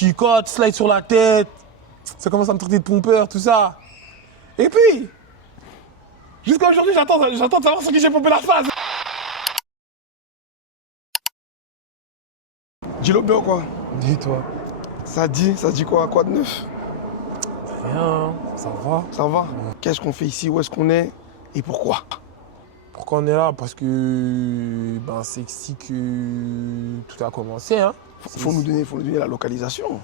chicote, slide sur la tête. Ça commence à me traiter de pompeur, tout ça. Et puis, jusqu'à aujourd'hui, j'attends de savoir sur qui j'ai pompé la face. Dis-le bien quoi. Dis-toi. Ça dit quoi de neuf? Rien, ça va. Ça va? Qu'est-ce qu'on fait ici? Où est-ce qu'on est? Et pourquoi? Pourquoi on est là? Parce que c'est ici que tout a commencé. Hein. Faut nous donner la localisation.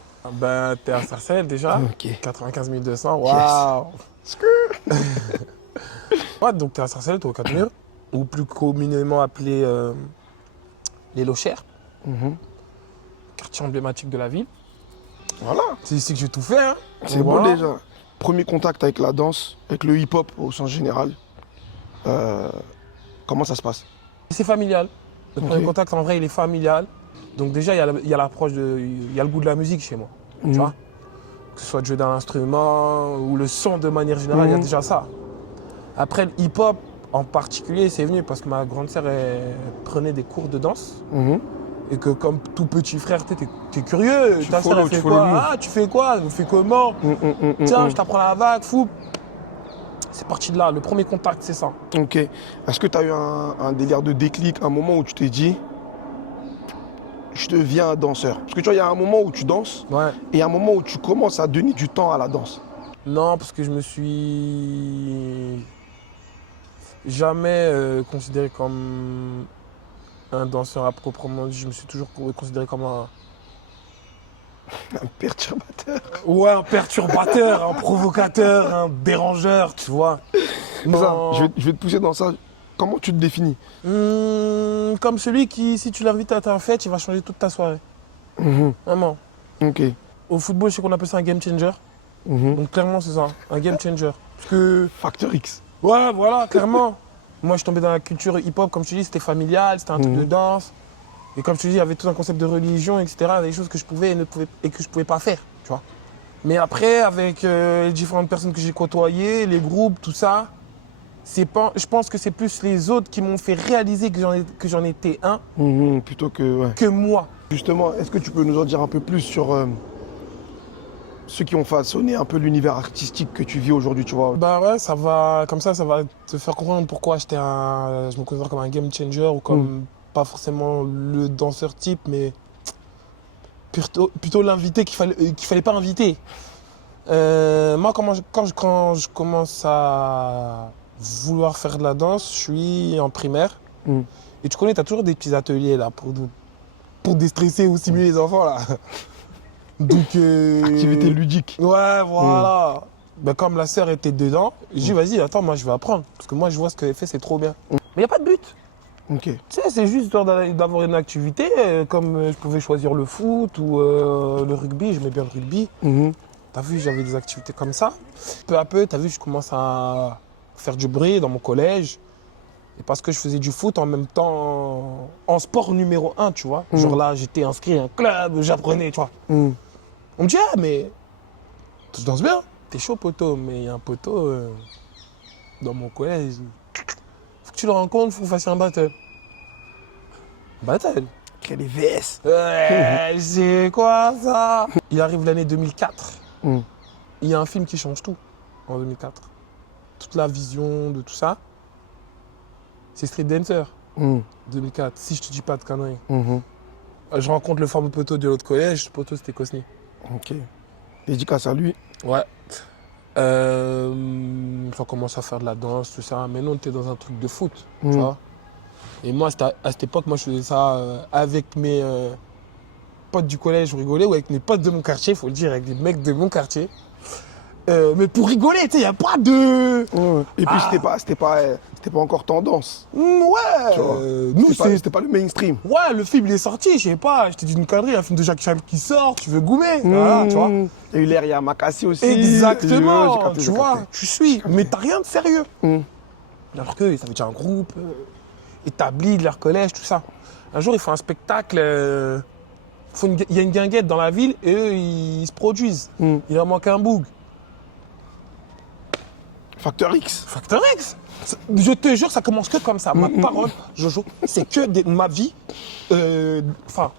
T'es à Sarcelles déjà. Ok. 95 200. Waouh! Ouais, donc t'es à Sarcelles, t'es au 4 murs, ou plus communément appelé les Lochères. Quartier emblématique de la ville. Voilà. C'est ici que j'ai tout fait. Hein. C'est beau déjà. Premier contact avec la danse, avec le hip-hop au sens général. Comment ça se passe? C'est familial. Le premier contact, en vrai, il est familial. Donc déjà, il y a l'approche il y a le goût de la musique chez moi. Tu vois? Que ce soit de jouer d'un instrument ou le son de manière générale, il y a déjà ça. Après, le hip-hop en particulier, c'est venu parce que ma grande sœur prenait des cours de danse. Et que comme tout petit frère, t'es curieux. Ta sœur, elle fait quoi? Ah, tu fais quoi? On fait comment? Tiens, je t'apprends la vague, fou. C'est parti de là. Le premier contact, c'est ça. Ok. Est-ce que tu as eu un délire de déclic, un moment où tu t'es dit, je deviens un danseur? Parce que tu vois, il y a un moment où tu danses et un moment où tu commences à donner du temps à la danse. Non, parce que je me suis jamais considéré comme un danseur à proprement dit. Je me suis toujours considéré comme un perturbateur. Ouais, un perturbateur, un provocateur, un dérangeur, tu vois. Ça, je vais te pousser dans ça. Comment tu te définis? Comme celui qui, si tu l'invites à ta fête, il va changer toute ta soirée. Vraiment. Ok. Au football, je sais qu'on appelle ça un game changer. Donc clairement, c'est ça, un game changer. Parce que... Facteur X. Ouais, voilà, clairement. Moi, je suis tombé dans la culture hip-hop, comme je te dis, c'était familial, c'était un truc de danse. Et comme je te dis, il y avait tout un concept de religion, etc. Des choses que je pouvais et que je pouvais pas faire, tu vois. Mais après, avec les différentes personnes que j'ai côtoyées, les groupes, tout ça, je pense que c'est plus les autres qui m'ont fait réaliser que j'en étais un plutôt que moi. Justement, est-ce que tu peux nous en dire un peu plus sur ceux qui ont façonné un peu l'univers artistique que tu vis aujourd'hui, tu vois? Bah ouais, ça va te faire comprendre pourquoi je me considère comme un game changer ou comme pas forcément le danseur type, mais plutôt l'invité qu'il fallait pas inviter. Moi, quand je commence à vouloir faire de la danse, je suis en primaire. Et tu connais, tu as toujours des petits ateliers là pour déstresser ou stimuler les enfants là. Donc, activité ludique. Ouais, voilà. Ben, comme la sœur était dedans, j'ai dit vas-y, attends, moi je vais apprendre. Parce que moi je vois ce qu'elle fait, c'est trop bien. Mais il n'y a pas de but. Ok. Tu sais, c'est juste histoire d'avoir une activité, comme je pouvais choisir le foot ou le rugby, j'aimais bien le rugby. T'as vu, j'avais des activités comme ça. Peu à peu, t'as vu, je commence à faire du bruit dans mon collège. Et parce que je faisais du foot en même temps, en sport numéro 1, tu vois. Genre là, j'étais inscrit à un club, j'apprenais, tu vois. On me dit, ah, mais tu danses bien, t'es chaud, poteau. Mais il y a un poteau dans mon collège. Faut que tu le rencontres, faut que vous fassiez un battle. Battle? Créer des VS. Ouais, c'est quoi ça? Il arrive l'année 2004. Il y a un film qui change tout en 2004. Toute la vision de tout ça, c'est Street Dancer. 2004, si je te dis pas de conneries. Je rencontre le fameux poteau de l'autre collège, ce poteau c'était Cosny. Ok. Dédicace à lui. Ouais. On commence à faire de la danse, tout ça. Mais nous, on était dans un truc de foot, tu vois. Et moi, à cette époque, moi, je faisais ça avec mes potes du collège, je rigolais, ou avec mes potes de mon quartier, il faut le dire, avec des mecs de mon quartier. Mais pour rigoler, tu sais, il n'y a pas de... Et puis, c'était pas encore tendance. Nous, c'était pas le mainstream. Ouais, le film, il est sorti, je sais pas, je t'ai dit une connerie, un film de Jacques Chirac qui sort, tu veux goumer, voilà, tu vois. Il y a eu l'air, il y a Makassi aussi. Exactement, tu vois, tu suis, mais t'as rien de sérieux. Alors qu'ils avaient déjà un groupe établi de leur collège, tout ça. Un jour, ils font un spectacle, il y a une guinguette dans la ville et eux, ils se produisent. Il leur manque un boug. Facteur X. Facteur X. Je te jure, ça commence que comme ça. Ma parole, Jojo, c'est que ma vie, ma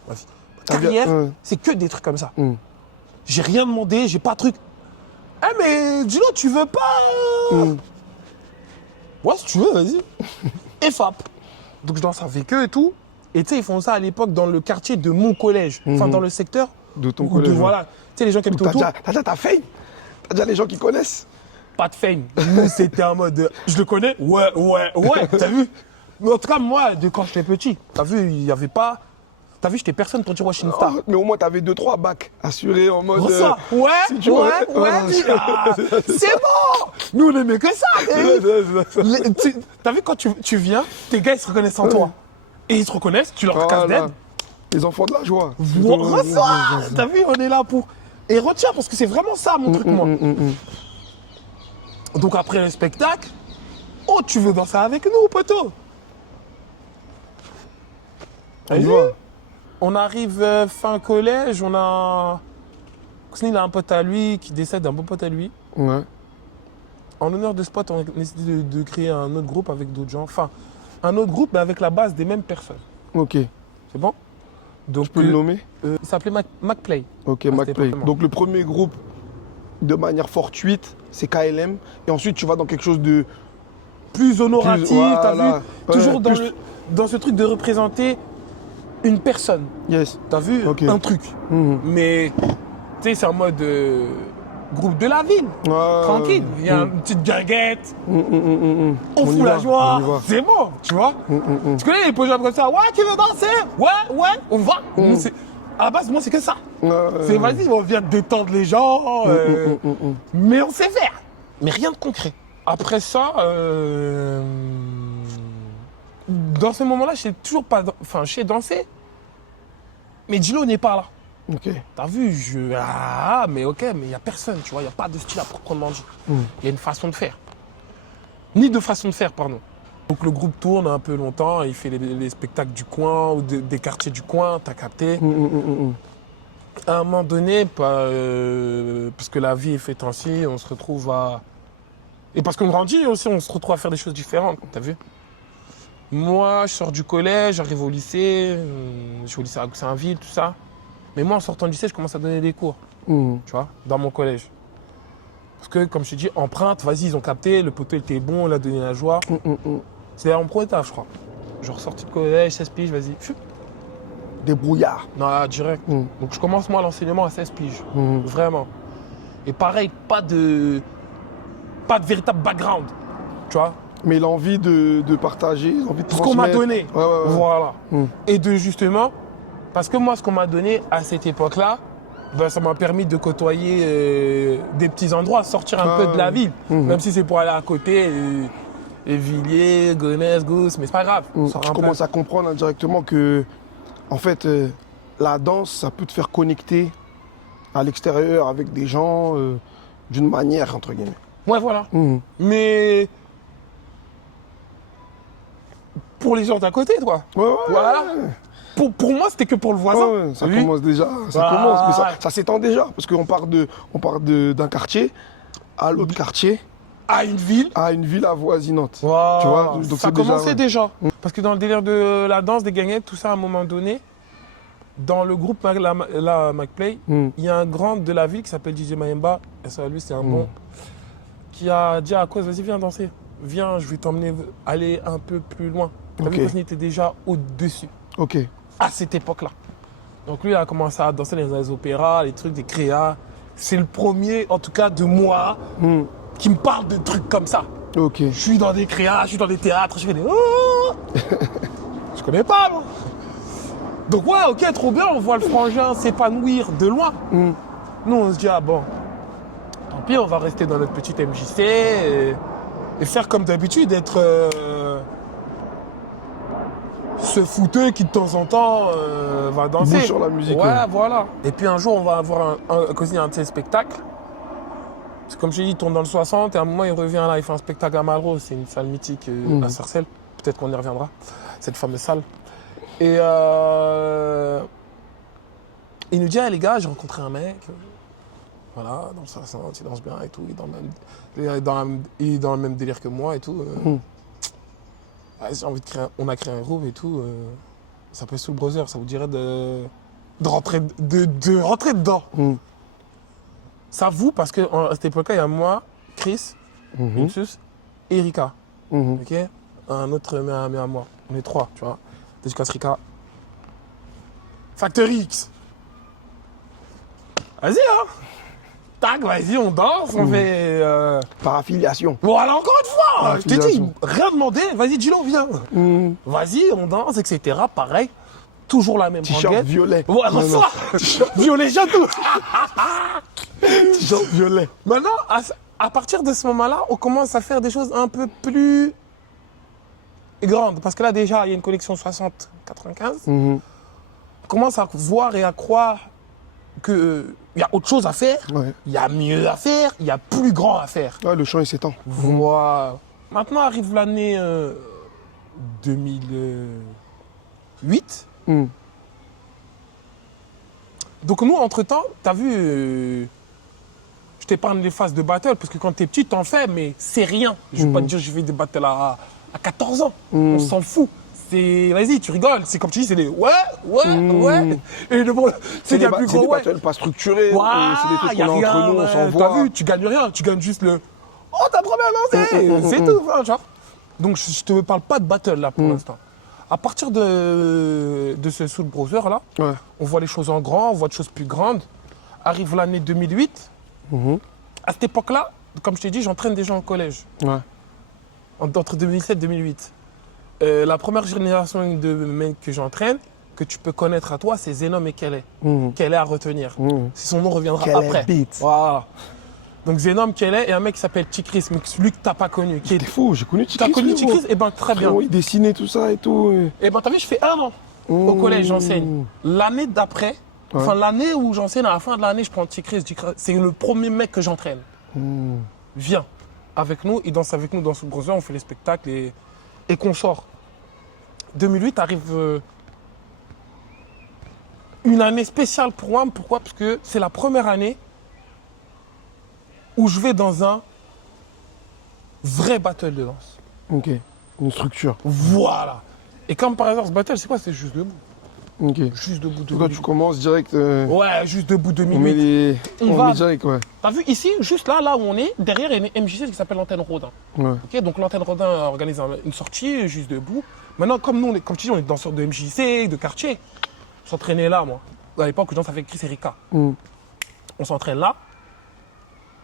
carrière, c'est que des trucs comme ça. j'ai rien demandé, j'ai pas de truc. Eh mais Gino, tu veux pas Ouais, si tu veux, vas-y. Et FAP. Donc je danse avec eux et tout. Et tu sais, ils font ça à l'époque dans le quartier de mon collège. Enfin, dans le secteur. De ton collège. Voilà. Tu sais, les gens qui habitent autour. T'as déjà ta fame? T'as déjà les gens qui connaissent? Pas de fame. Nous, c'était en mode. Je le connais? Ouais. T'as vu? Mais en tout cas, moi, de quand j'étais petit, t'as vu, il n'y avait pas. T'as vu, j'étais personne pour dire ouais, je suis une star. Mais au moins, t'avais 2-3 bacs assurés en mode. Ça, c'est bon. Nous, on aimait que ça. T'as vu, quand tu viens, tes gars, ils se reconnaissent en toi. Et ils se reconnaissent, tu leur casses d'aide. Les enfants de la joie. Reçois. T'as vu, on est là pour. Et retiens, parce que c'est vraiment ça, mon truc, moi. Donc après le spectacle, oh, tu veux danser avec nous, poteau? On arrive fin collège, on a... Kousni, il a un pote à lui qui décède, un bon pote à lui. Ouais. En l'honneur de ce pote, on a décidé de créer un autre groupe avec d'autres gens. Enfin, un autre groupe, mais avec la base des mêmes personnes. Ok. C'est bon? Donc, je peux le nommer? Il s'appelait MacPlay. Ok, MacPlay. Donc le premier groupe, de manière fortuite, c'est KLM. Et ensuite, tu vas dans quelque chose de... Plus honoratif, voilà. T'as vu? Toujours dans ce truc de représenter une personne. Yes. T'as vu? Un truc. Mais, tu sais, c'est en mode groupe de la ville. Tranquille. Il y a une petite guinguette. On fout la joie. C'est bon, tu vois? Tu connais les projets comme ça? Ouais, tu veux danser? Ouais, on va. À la base, moi, c'est que ça. C'est vas-y, on vient détendre les gens. Mais on sait faire. Mais rien de concret. Après ça, dans ce moment-là, je sais toujours pas. Enfin, je sais danser. Mais Gino n'est pas là. Ok. T'as vu, mais ok, mais il n'y a personne, tu vois, il n'y a pas de style à proprement dit. Il y a une façon de faire. Ni de façon de faire, pardon. Donc le groupe tourne un peu longtemps, il fait les spectacles du coin ou des quartiers du coin, t'as capté. À un moment donné, parce que la vie est faite ainsi, on se retrouve à... Et parce qu'on grandit aussi, on se retrouve à faire des choses différentes, t'as vu? Moi, je sors du collège, j'arrive au lycée, je suis au lycée à Goussainville, tout ça. Mais moi, en sortant du lycée, je commence à donner des cours, tu vois, dans mon collège. Parce que, comme je t'ai dit, empreinte, vas-y, ils ont capté, le poteau était bon, il a donné la joie. C'est en premier étage, je crois. Genre sorti de collège, 16 piges, vas-y. Débrouillard. Non, là, direct. Donc je commence moi l'enseignement à 16 piges, vraiment. Et pareil, pas de véritable background, tu vois. Mais l'envie de partager, l'envie de transmettre. Ce qu'on m'a donné, ouais. Voilà. Et de justement, parce que moi, ce qu'on m'a donné à cette époque-là, ben, ça m'a permis de côtoyer des petits endroits, sortir un peu de la ville. Même si c'est pour aller à côté, Villiers, Gonesse, Gousse, mais c'est pas grave. Je commence à comprendre indirectement que, en fait, la danse, ça peut te faire connecter à l'extérieur avec des gens d'une manière, entre guillemets. Ouais, voilà. Mais pour les gens d'à côté, toi. Ouais. Voilà. Pour moi, c'était que pour le voisin. Ouais, ça commence déjà. Ça commence, mais ça s'étend déjà. Parce qu'on part d'un quartier à l'autre quartier. À une ville. À une ville avoisinante. Wow. Tu vois, donc ça commençait déjà. Parce que dans le délire de la danse, des gagnettes, tout ça, à un moment donné, dans le groupe MacPlay, il y a un grand de la ville qui s'appelle DJ Mayemba. Et ça, lui, c'est un bon. Qui a dit à cause, vas-y, viens danser. Viens, je vais t'emmener aller un peu plus loin. T'as vu qu'il était déjà au-dessus. Ok. À cette époque-là. Donc lui, il a commencé à danser dans les opéras, les trucs des créas. C'est le premier, en tout cas, de moi, qui me parle de trucs comme ça. Ok. Je suis dans des créas, je suis dans des théâtres, je fais des... Oh je connais pas, moi. Donc ouais, ok, trop bien, on voit le frangin s'épanouir de loin. Nous, on se dit, ah bon, tant pis, on va rester dans notre petite MJC et faire comme d'habitude, être ce fouteux qui de temps en temps va danser. Bouge sur la musique. Ouais, voilà. Et puis un jour, on va avoir un de ses spectacles. C'est comme je t'ai dit, il tourne dans le 60 et à un moment, il revient là, il fait un spectacle à Malraux. C'est une salle mythique à Sarcelles. Peut-être qu'on y reviendra, cette fameuse salle. Et il nous dit, ah, les gars, j'ai rencontré un mec. Voilà, dans le 60, il danse bien et tout. Il est dans le même délire que moi et tout. J'ai envie de créer. On a créé un groupe et tout. Ça s'appelle Soul Brother. Ça vous dirait de rentrer dedans. Ça vous, parce qu'à cette époque-là, il y a moi, Chris, Ipsus, et Rika. Ok, un autre ami à moi. On est 3, tu vois. Dédicace Rika. Factor X. Vas-y, hein. Tac, vas-y, on danse, on fait. Par affiliation. Voilà, encore une fois, Par je t'ai dit, affiliation. rien demandé, vas-y, Gilo, viens. Vas-y, on danse, etc. Pareil, toujours la même T-shirt rengaine. violet. Voilà, Non, non. ça, violet château. T-shirt violet. Maintenant, à partir de ce moment-là, on commence à faire des choses un peu plus grandes. Parce que là, déjà, il y a une collection 60-95. On commence à voir et à croire qu'il y a autre chose à faire, Ouais. il y a mieux à faire, il y a plus grand à faire. Ouais, le champ, il s'étend. Voilà. Maintenant arrive l'année 2008. Donc nous, entre-temps, t'as vu, je t'épargne les phases de battle, parce que quand t'es petit, t'en fais, mais c'est rien. Je vais pas te dire je fais des battles à 14 ans. On s'en fout. C'est, vas-y, tu rigoles. C'est comme tu dis, c'est des ouais. Et le bon, c'est des plus C'est gros des ouais. battles pas structurés. Voilà, C'est des trucs y a qu'on a entre rien, nous, on ouais. s'envoie. T'as vu, tu gagnes rien, tu gagnes juste le oh, t'as trop bien lancé, c'est tout, hein, genre. Donc je te parle pas de battle là pour l'instant. À partir de ce Soul Browser là, Ouais. on voit les choses en grand, on voit des choses plus grandes. Arrive l'année 2008. À cette époque-là, comme je t'ai dit, j'entraîne des gens au collège. Ouais. Entre 2007 et 2008. La première génération de mecs que j'entraîne, que tu peux connaître à toi, c'est Zenom et Kelly. Kelly à retenir. Si son nom reviendra Kelly après. Beats. Voilà. Donc Zenom, Kelly et un mec qui s'appelle Tikris, mais celui que t'as pas connu. Qui est... T'es faux, j'ai connu Tikris. T'as connu frérot. Tikris? Eh ben très bien. Frérot, il dessinait tout ça et tout. Eh ben t'as vu, je fais 1 an au collège, j'enseigne. L'année d'après, enfin l'année où j'enseigne, à la fin de l'année, je prends Tikris. C'est le premier mec que j'entraîne. Viens avec nous, il danse avec nous dans ce gros on fait les spectacles et qu'on sort. 2008 arrive une année spéciale pour moi. Pourquoi? Parce que c'est la première année où je vais dans un vrai battle de danse. Ok. Une structure. Voilà. Et comme par hasard, ce battle, c'est quoi? C'est juste debout. Ok. Juste debout, Toi, 2008. tu commences direct. Ouais, juste debout, On met 2008. les. On On va. met direct, ouais. T'as vu ici, juste là où on est, derrière, il y a une MJC qui s'appelle l'antenne Rodin. Ouais. Ok, donc l'antenne Rodin organise une sortie juste debout. Maintenant, comme nous, comme tu dis, on est danseurs de MJC, de quartier. On s'entraînait là, moi. À l'époque, je danse avec Chris et Rika. On s'entraîne là.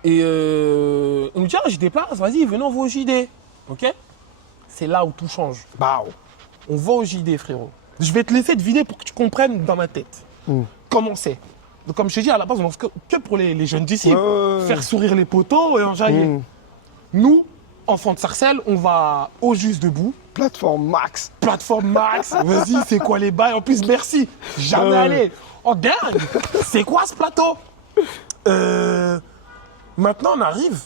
Et on nous dit, ah, j'ai des places, vas-y, venez, on va au JD. Ok? C'est là où tout change. Bah. On va au JD, frérot. Je vais te laisser deviner pour que tu comprennes dans ma tête comment c'est. Donc, comme je t'ai dit, à la base, on danse que pour les jeunes d'ici. Ouais. Faire sourire les poteaux et enjailler. Nous, enfants de Sarcelles, on va au Juste Debout. Plateforme max. Plateforme max, vas-y, c'est quoi les bails? En plus, merci, jamais allé. Oh dingue, c'est quoi ce plateau? Maintenant, on arrive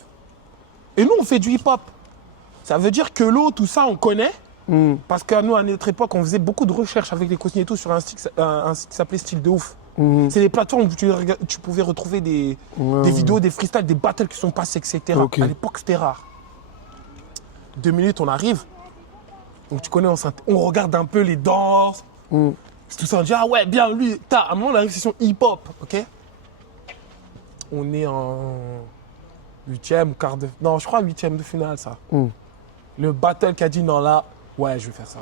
et nous, on fait du hip-hop. Ça veut dire que l'eau, tout ça, on connaît. Parce qu'à nous, à notre époque, on faisait beaucoup de recherches avec les cosines et tout sur un site qui s'appelait Style de Ouf. C'est des plateformes où tu pouvais retrouver des vidéos, des freestyles, des battles qui sont passés, etc. Ok. À l'époque, c'était rare. 2 minutes, on arrive. Donc tu connais, on regarde un peu les danses. C'est tout ça, on dit, ah ouais, bien, lui, à un moment, on arrive session hip-hop, ok? On est en 8e, quart de... Non, je crois 8e de finale, ça. Le battle qui a dit, non, là, ouais, je vais faire ça.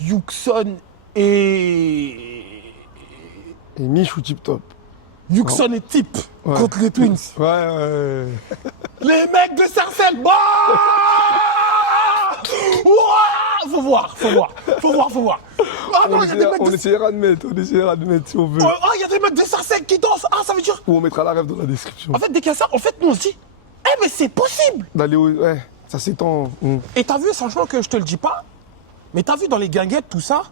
Yuxon et... Et Mich ou Tip Top. Yuxon et Tip contre les Twins. Ouais. Les mecs de Sarcelles, bah Ouah, faut voir. Ah non, il y a des mecs On de... essaiera de mettre si on veut. Oh, il y a des mecs de Sarcelles qui dansent. Ah, ça veut dire... Ou on mettra la rêve dans la description. En fait, dès qu'il y a ça, en fait, nous, on se dit, eh, mais c'est possible. D'aller au. Ouais, ça s'étend. Et t'as vu, sachant que je te le dis pas, mais t'as vu dans les guinguettes, tout ça,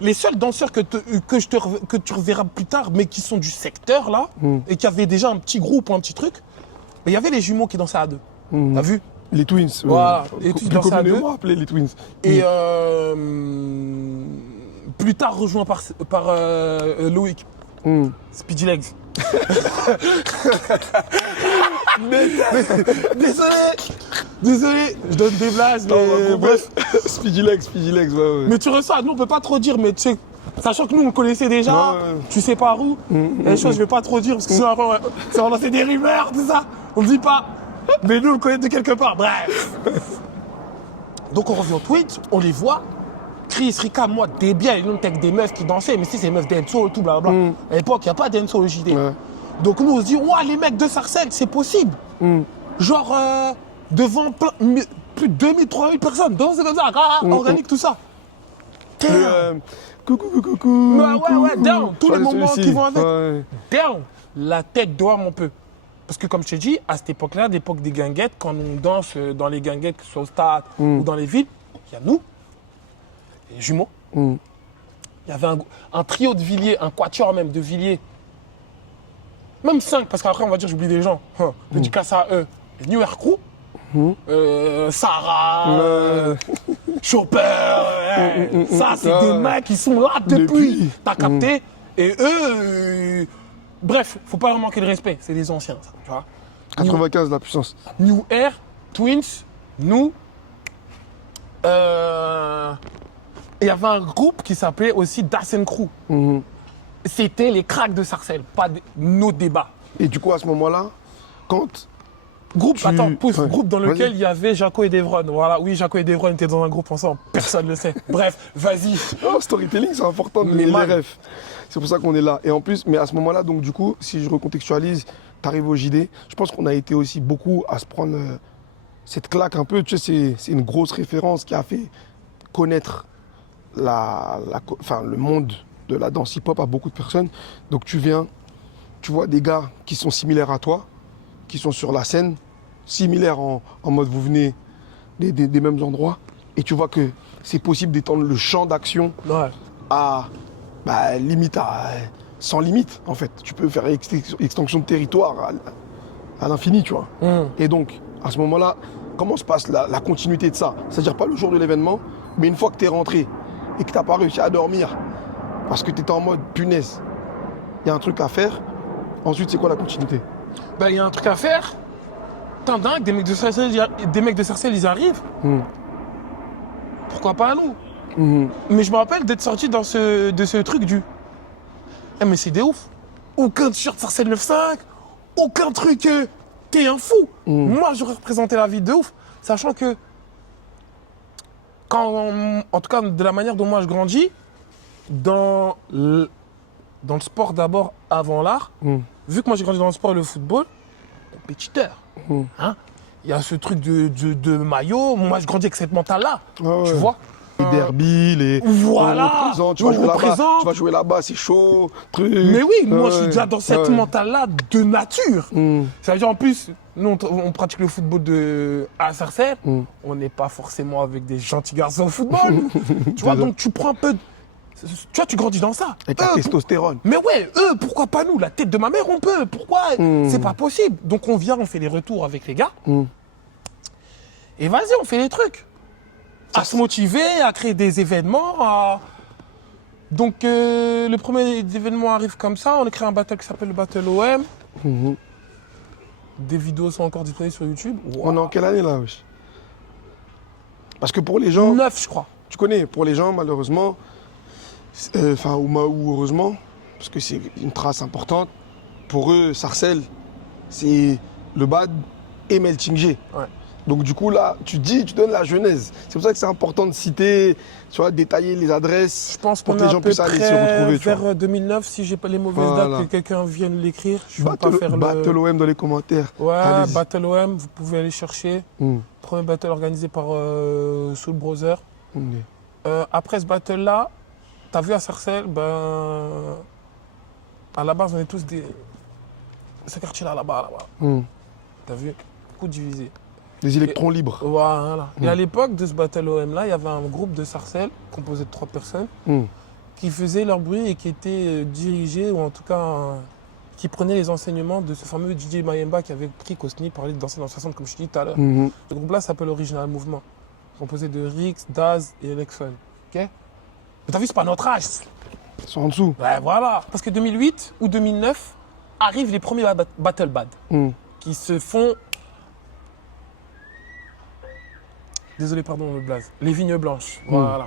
les seuls danseurs que tu reverras plus tard, mais qui sont du secteur, là, et qui avaient déjà un petit groupe ou un petit truc, mais il y avait les jumeaux qui dansaient à deux. T'as vu? Les Twins. Voilà. Et tu danses à deux. communément appelés les Twins. Et plus tard, rejoint par Loïc. Speedy Legs. Désolé, je donne des blagues, mais bref. Speedy Legs, ouais. Mais tu ressens, nous on peut pas trop dire, mais tu sais, Sachant que nous, on le connaissait déjà, tu sais par où. Les choses, je vais pas trop dire parce que ça va lancer des rumeurs, tout ça. On ne dit pas. Mais nous, on le connaît de quelque part. Bref. Donc, on revient au Twitch, on les voit. Chris, Rika, moi, des biens, ils nous avec des meufs qui dansaient, mais si c'est des meufs d'Enso et tout, blablabla. À l'époque, il n'y a pas d'Enso au JD. Donc, nous, on se dit, ouah, les mecs de Sarcelles, c'est possible. Genre, devant plus de 2000, 3000 personnes, danser comme ça, organique, tout ça. Coucou. Ouais, down. Tous les moments qui vont avec. Down. La tête doit mon peu. Parce que comme je t'ai dit, à cette époque-là, l'époque des guinguettes, quand on danse dans les guinguettes, que ce soit au stade ou dans les villes, il y a nous, les jumeaux. Il y avait un trio de Villiers, un quatuor même de Villiers. Même 5, parce qu'après on va dire j'oublie des gens. Dédicace à eux. Les New Air Crew, Sarah, Chopper, ça c'est des mecs qui sont là depuis. T'as capté. Et eux, bref, faut pas leur manquer de respect, c'est des anciens, ça, tu vois. 95 la puissance. New Air, Twins, nous. Il y avait un groupe qui s'appelait aussi Dassen Crew. C'était les cracks de Sarcelles, pas nos débats. Et du coup, à ce moment-là, quand groupe dans lequel il y avait Jaco et Devron. Voilà, oui, Jaco et Devron étaient dans un groupe ensemble. Personne ne le sait. Bref, vas-y. Oh, storytelling, c'est important de les refs. C'est pour ça qu'on est là. Et en plus, mais à ce moment-là, donc du coup, si je recontextualise, t'arrives au JD. Je pense qu'on a été aussi beaucoup à se prendre cette claque un peu. Tu sais, c'est une grosse référence qui a fait connaître le monde de la danse hip-hop à beaucoup de personnes. Donc tu viens, tu vois des gars qui sont similaires à toi, qui sont sur la scène, similaires en mode vous venez des mêmes endroits, et tu vois que c'est possible d'étendre le champ d'action à limite sans limite en fait. Tu peux faire extension de territoire à l'infini, tu vois. Et donc à ce moment-là, comment se passe la continuité de ça? C'est-à-dire pas le jour de l'événement, mais une fois que tu es rentré et que tu n'as pas réussi à dormir parce que tu étais en mode punaise, il y a un truc à faire. Ensuite, c'est quoi la continuité? Il y a un truc à faire. T'es dingue, des mecs de Sarcelles, ils arrivent. Pourquoi pas à nous? Mais je me rappelle d'être sorti de ce truc du... mais c'est des ouf. Aucun t-shirt Sarcelles 9.5, aucun truc... T'es un fou. Moi, j'aurais représenté la vie de ouf. Sachant que... en tout cas, de la manière dont moi je grandis, dans le sport d'abord avant l'art, vu que moi j'ai grandi dans le sport et le football, compétiteur. Hein, il y a ce truc de maillot. Moi je grandis avec cette mentale-là. Tu vois, les derbies, voilà. Tu vas jouer là-bas, c'est chaud. Mais oui, moi je suis déjà dans cette mentale-là de nature. Ça veut dire en plus, nous on pratique le football à Sarcelles. On n'est pas forcément avec des gentils garçons au football. Tu vois, donc tu prends un peu... Tu vois, tu grandis dans ça. Avec la testostérone. Mais ouais, pourquoi pas nous? La tête de ma mère, on peut. Pourquoi? C'est pas possible. Donc on vient, on fait les retours avec les gars. Et vas-y, on fait les trucs. À se motiver, à créer des événements. Donc le premier événement arrive comme ça. On a créé un battle qui s'appelle le Battle OM. Des vidéos sont encore disponibles sur YouTube. On est en quelle année là, wesh? Parce que pour les gens... 9, je crois. Tu connais, pour les gens, malheureusement... ou heureusement, parce que c'est une trace importante. Pour eux, Sarcelles, c'est le bad et Meltingé. Donc du coup là, tu donnes la genèse. C'est pour ça que c'est important de citer, tu vois, détailler les adresses. Je pense pour que les gens puissent aller se retrouver. Vers 2009, si j'ai pas les mauvaises dates, que quelqu'un vienne l'écrire. Je vais pas faire Battle OM dans les commentaires. Ouais, Battle OM, vous pouvez aller chercher. Premier battle organisé par Soul Brother. Après ce battle là, t'as vu à Sarcelles, à la base on est tous des... Ce quartier là-bas. T'as vu, beaucoup divisé. Des électrons libres. Voilà. Et à l'époque de ce Battle OM là, il y avait un groupe de Sarcelles, composé de 3 personnes, qui faisaient leur bruit et qui étaient dirigés, ou en tout cas, qui prenaient les enseignements de ce fameux DJ Mayemba qui avait pris Cosni, parlait de danser dans 60 comme je te dis tout à l'heure. Ce groupe là s'appelle Original Movement, composé de Rix, Daz et Alexon. Ok? Mais t'as vu, c'est pas notre âge. Ils sont en dessous. Ouais, voilà. Parce que 2008 ou 2009 arrivent les premiers Battle Bad qui se font... Désolé, pardon, le blaze. Les Vignes Blanches. Voilà.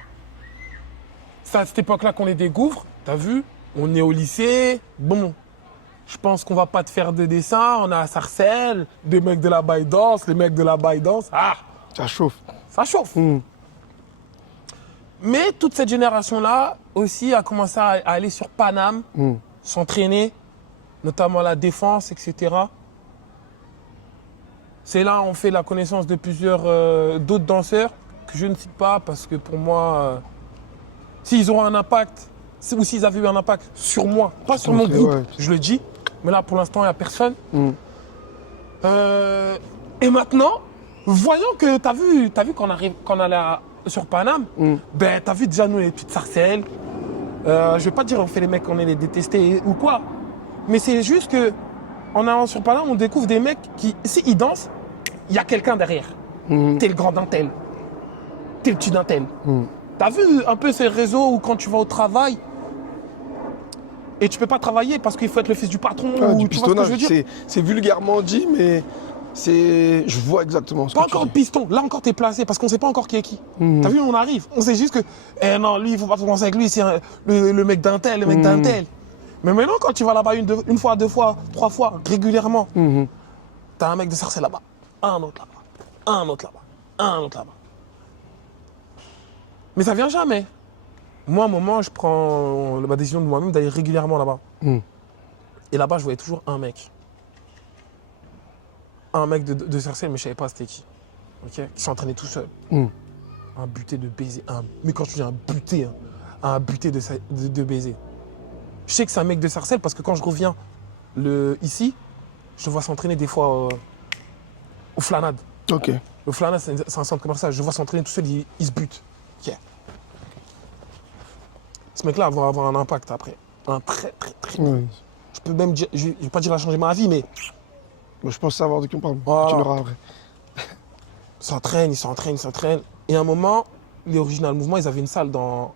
c'est à cette époque-là qu'on les découvre, t'as vu? On est au lycée, bon, je pense qu'on va pas te faire de dessin, on a à Sarcelles, des mecs de là-bas ils dansent, les mecs de là-bas ils dansent, Ça chauffe. ça chauffe. Mais toute cette génération-là aussi a commencé à aller sur Paname, s'entraîner, notamment la défense, etc. C'est là où on fait la connaissance de plusieurs d'autres danseurs que je ne cite pas parce que pour moi, s'ils auront un impact, ou s'ils avaient eu un impact sur moi, pas sur mon groupe, je le dis, mais là pour l'instant il n'y a personne. Et maintenant, voyons que t'as vu qu'on arrive, qu'on allait sur Paname, ben t'as vu déjà nous les petites sarcelles. Je vais pas dire on fait les mecs qu'on est les détestés ou quoi, mais c'est juste que en allant sur Paname, on découvre des mecs qui, s'ils dansent, il y a quelqu'un derrière. T'es le grand d'un tel, t'es le petit d'un tel. T'as vu un peu ces réseaux où quand tu vas au travail et tu peux pas travailler parce qu'il faut être le fils du patron ou Du tu vois ce que je veux pistonnage, dire. c'est vulgairement dit, mais je vois exactement ce Pas que tu encore dis. de piston, là encore t'es placé parce qu'on sait pas encore qui est qui. T'as vu, on arrive, on sait juste que, non, lui il faut pas commencer avec lui, c'est le mec d'un tel, le mec d'un tel. Mais maintenant quand tu vas là-bas une fois, deux fois, trois fois, régulièrement, t'as un mec de Sarcelles là-bas, un autre là-bas, un autre là-bas, un autre là-bas. Mais ça vient jamais. Moi, à un moment, je prends la décision de moi-même d'aller régulièrement là-bas. Et là-bas, je voyais toujours un mec. Un mec de Sarcelles, mais je savais pas c'était qui. Ok, qui s'entraînait tout seul. Un buté de baiser. Mais quand je dis un buté de baiser. Je sais que c'est un mec de Sarcelles parce que quand je reviens ici, je le vois s'entraîner des fois au Flanade. Ok. Le Flanade, c'est un centre commercial. Je le vois s'entraîner tout seul, il se bute. Ok. Ce mec-là va avoir un impact après. Un très. Je peux même dire, je vais pas dire qu'il a changé ma vie, mais Moi, je pense savoir de qui on parle. Voilà. Tu l'auras après. il s'entraîne. Et à un moment, les Original Mouvement, ils avaient une salle dans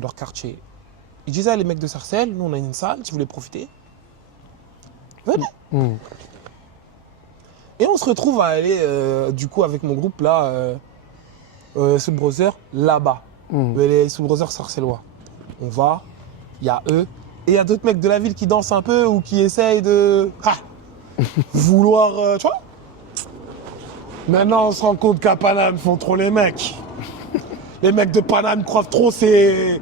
leur quartier. Ils disaient, les mecs de Sarcelles, nous on a une salle, si vous voulez profiter, venez. Et on se retrouve à aller, du coup, avec mon groupe là, Soul Brother, là-bas. Les Soul Brothers sarcellois. On va, il y a eux, et il y a d'autres mecs de la ville qui dansent un peu ou qui essayent de vouloir, tu vois. Maintenant, on se rend compte qu'à Paname, ils font trop les mecs. Les mecs de Paname croient trop c'est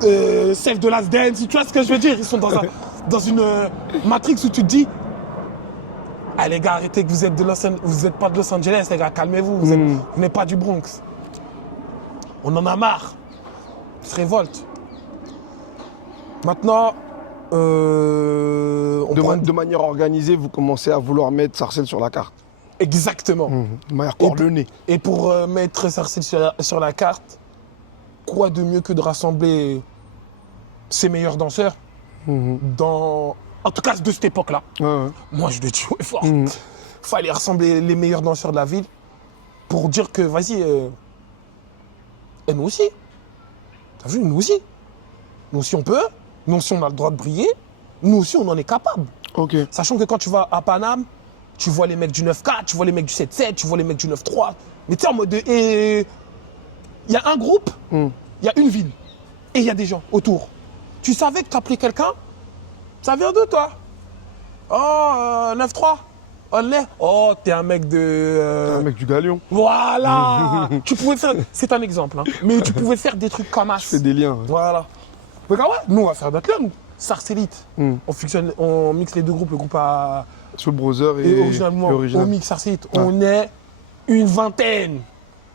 Save the Last Dance, tu vois ce que je veux dire. Ils sont dans une matrix où tu te dis, ah les gars, arrêtez que vous êtes pas de Los Angeles, les gars, calmez-vous, vous n'êtes pas du Bronx. On en a marre. Ils se révoltent. Maintenant, De manière organisée, vous commencez à vouloir mettre Sarcelles sur la carte. Exactement. De manière coordonnée. Et pour mettre Sarcelles sur la carte, quoi de mieux que de rassembler ses meilleurs danseurs en tout cas de cette époque-là. Moi, je le dis haut et fort. Fallait rassembler les meilleurs danseurs de la ville pour dire que, vas-y, et nous aussi. T'as vu, nous aussi. Nous aussi, on peut. Nous aussi, on a le droit de briller. Nous aussi, on en est capable. Ok. Sachant que quand tu vas à Paname, tu vois les mecs du 9-4, tu vois les mecs du 7-7, tu vois les mecs du 9-3. Mais tu sais, en mode de... Il y a un groupe, il y a une ville. Et il y a des gens autour. Tu savais que t'appelais quelqu'un, ça vient d'où, toi? Oh, 9-3. Oh, t'es un mec de... Un mec du Galion. Voilà. Tu pouvais faire... C'est un exemple, hein. Mais tu pouvais faire des trucs comme ça. Je fais des liens. Voilà. Regarde, ouais, nous, on va faire notre liens, nous. Sarcellite. On mixe les deux groupes, le groupe à... Soul Brother Et originalement, Original. on mixe Sarcellite. On est une vingtaine.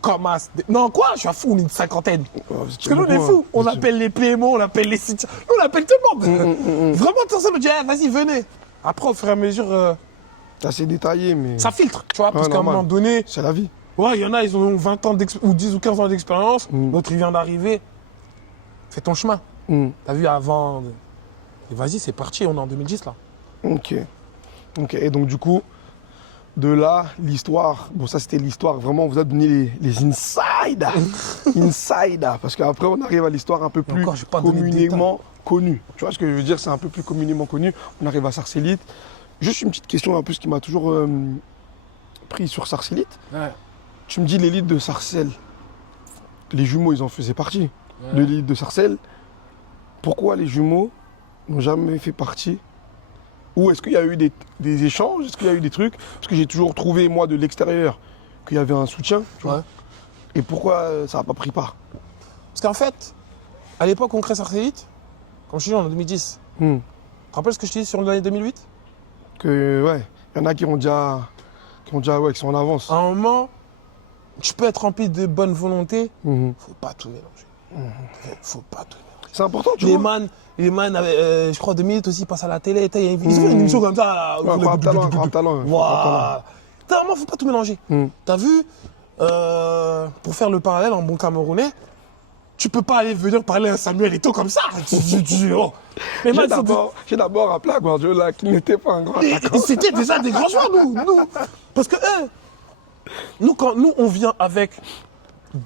Comme as. Non, quoi? Je suis un fou, on est une cinquantaine. Parce que nous, on est fous. On appelle les PMO, on appelle les sites. Nous, on appelle tout le monde. Vraiment, tout ça, on dit, vas-y, venez. Après, au fur et à mesure... C'est assez détaillé, mais... Ça filtre, tu vois, parce qu'à un normal. moment donné... C'est la vie. Ouais, il y en a, ils ont 20 ans ou 10 ou 15 ans d'expérience. L'autre, il vient d'arriver. Fais ton chemin. T'as vu, avant... Et vas-y, c'est parti, on est en 2010, là. Ok. Et donc, du coup, de là, l'histoire... Bon, ça, c'était l'histoire. Vraiment, on vous a donné les inside. Inside. Parce qu'après, on arrive à l'histoire un peu plus encore, j'ai pas donné de communément connue. Tu vois ce que je veux dire? C'est un peu plus communément connu. On arrive à Sarcellite. Juste une petite question, un peu ce qui m'a toujours pris sur Sarcellite. Ouais. Tu me dis l'élite de Sarcelles. Les jumeaux, ils en faisaient partie. le lead de Sarcelles. Pourquoi les jumeaux n'ont jamais fait partie? Ou est-ce qu'il y a eu des échanges? Est-ce qu'il y a eu des trucs? Parce que j'ai toujours trouvé, moi, de l'extérieur, qu'il y avait un soutien. Tu vois. Et pourquoi ça n'a pas pris part? Parce qu'en fait, à l'époque, on crée Sarcellite, comme je te dis, en 2010. Tu te rappelles ce que je t'ai dit sur l'année 2008? Que, ouais, il y en a qui sont en avance. À un moment, tu peux être rempli de bonne volonté, faut pas tout mélanger. Faut pas tout mélanger. C'est important, tu vois. Les man, je crois, 2 minutes aussi, passent à la télé. Ils ont fait une émission comme ça. Là, Incroyable talent. Voilà. Vraiment, faut pas tout mélanger. T'as vu, pour faire le parallèle en bon camerounais, tu peux pas aller venir parler à Samuel Eto'o comme ça. Oh. Mais J'ai d'abord appelé à Guardiola, qui n'était pas un grand attaquant. C'était déjà des grands joueurs, nous. Parce que nous, quand nous, on vient avec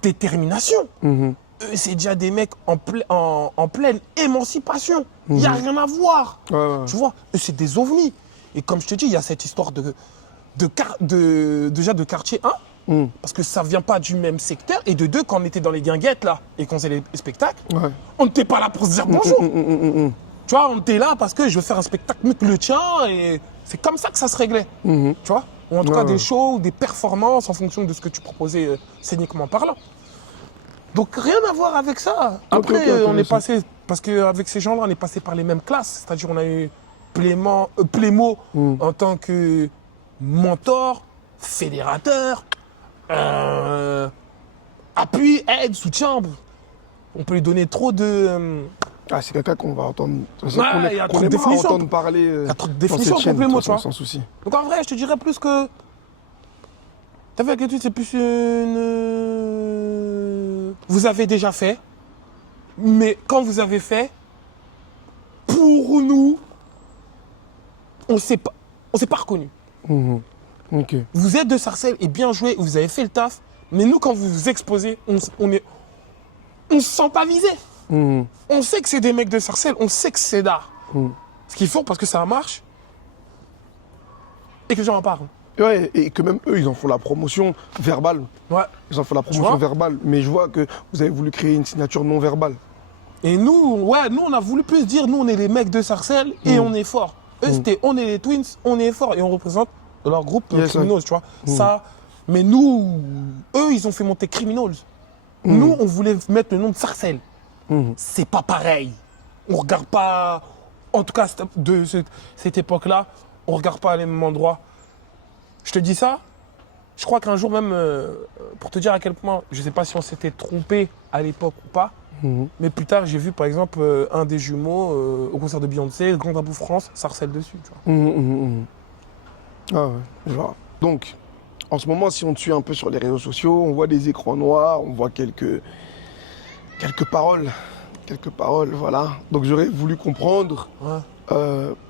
détermination. Eux, c'est déjà des mecs en pleine émancipation. Il n'y a rien à voir. Tu vois, eux, c'est des ovnis. Et comme je te dis, il y a cette histoire déjà de quartier 1, parce que ça vient pas du même secteur. Et de 2, quand on était dans les guinguettes, là, et qu'on faisait les spectacles, on n'était pas là pour se dire bonjour. Tu vois, on était là parce que je veux faire un spectacle mieux que le tien. Et c'est comme ça que ça se réglait. Tu vois, ou en tout cas des shows, des performances en fonction de ce que tu proposais scéniquement parlant. Donc rien à voir avec ça. Après, on est passé, parce qu'avec ces gens-là, on est passé par les mêmes classes. C'est-à-dire on a eu Plémo en tant que mentor, fédérateur, appui, aide, soutien. On peut lui donner trop de... c'est quelqu'un qu'on va entendre. Il y a trop de définitions. Entendre parler. Il y a trop de définitions pour Plémo, tu vois. Sans souci. Donc en vrai, je te dirais plus que... T'as vu, avec l'étude, c'est plus une... Vous avez déjà fait, mais quand vous avez fait, pour nous, on s'est pas reconnu. Ok. Vous êtes de Sarcelles et bien joué, vous avez fait le taf, mais nous, quand vous vous exposez, on se sent pas visé. On sait que c'est des mecs de Sarcelles, on sait que c'est d'art. Ce qu'ils font parce que ça marche et que les gens en parlent. Ouais, et que même eux, ils en font la promotion verbale. Ouais. Ils en font la promotion verbale. Mais je vois que vous avez voulu créer une signature non verbale. Et nous, on a voulu plus dire, nous, on est les mecs de Sarcelles et on est fort. Eux, c'était, on est les Twins, on est fort. Et on représente leur groupe Criminals, tu vois. Ça, mais nous, eux, ils ont fait monter Criminals. Nous, on voulait mettre le nom de Sarcelles. C'est pas pareil. On regarde pas, en tout cas, de cette époque-là, on regarde pas les mêmes endroits. Je te dis ça, je crois qu'un jour même, pour te dire à quel point, je ne sais pas si on s'était trompé à l'époque ou pas, mais plus tard, j'ai vu par exemple un des jumeaux au concert de Beyoncé, Grand Debout France, Sarcelles dessus. Tu vois. Ah ouais, je vois. Donc, en ce moment, si on te suit un peu sur les réseaux sociaux, on voit des écrans noirs, on voit quelques paroles. Quelques paroles, voilà. Donc j'aurais voulu comprendre...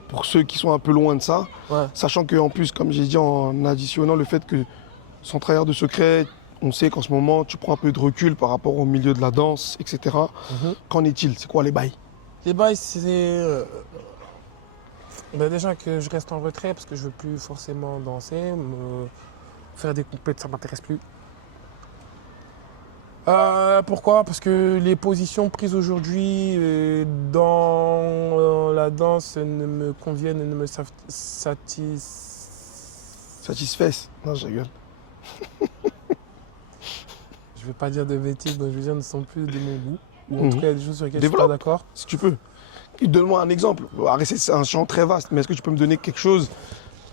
pour ceux qui sont un peu loin de ça, sachant qu'en plus, comme j'ai dit en additionnant le fait que sans trahir de secret, on sait qu'en ce moment, tu prends un peu de recul par rapport au milieu de la danse, etc. Qu'en est-il? C'est quoi les bails? Les bails, c'est... déjà que je reste en retrait parce que je veux plus forcément danser, faire des compètes, ça m'intéresse plus. Pourquoi? Parce que les positions prises aujourd'hui dans la danse ne me conviennent et ne me Satisfait? Non, je rigole. Je ne vais pas dire de bêtises, donc je veux dire ne sont plus de mon goût. Ou en tout cas, il y a des choses sur lesquelles je suis pas Développe, d'accord. si tu peux. Donne-moi un exemple. C'est un champ très vaste, mais est-ce que tu peux me donner quelque chose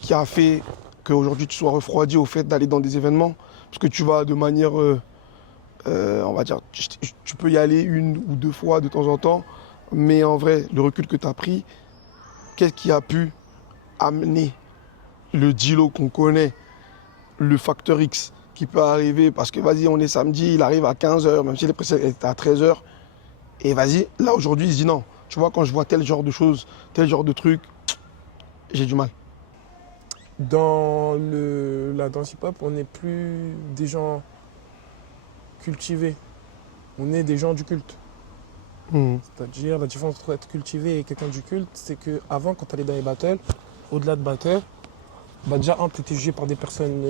qui a fait qu'aujourd'hui tu sois refroidi au fait d'aller dans des événements? Parce que tu vas de manière... on va dire, tu peux y aller 1 ou 2 fois de temps en temps, mais en vrai, le recul que tu as pris, qu'est-ce qui a pu amener le Djilo qu'on connaît, le facteur X qui peut arriver, parce que vas-y, on est samedi, il arrive à 15h, même si les précédents étaient à 13h, et vas-y, là aujourd'hui, il se dit non, tu vois, quand je vois tel genre de choses, tel genre de trucs, j'ai du mal. Dans la danse hip-hop, on n'est plus des gens cultivés. On est des gens du culte. C'est-à-dire, la différence entre être cultivé et quelqu'un du culte, c'est qu'avant, quand tu allais dans les battles, au-delà de battles, déjà, tu étais jugé par des personnes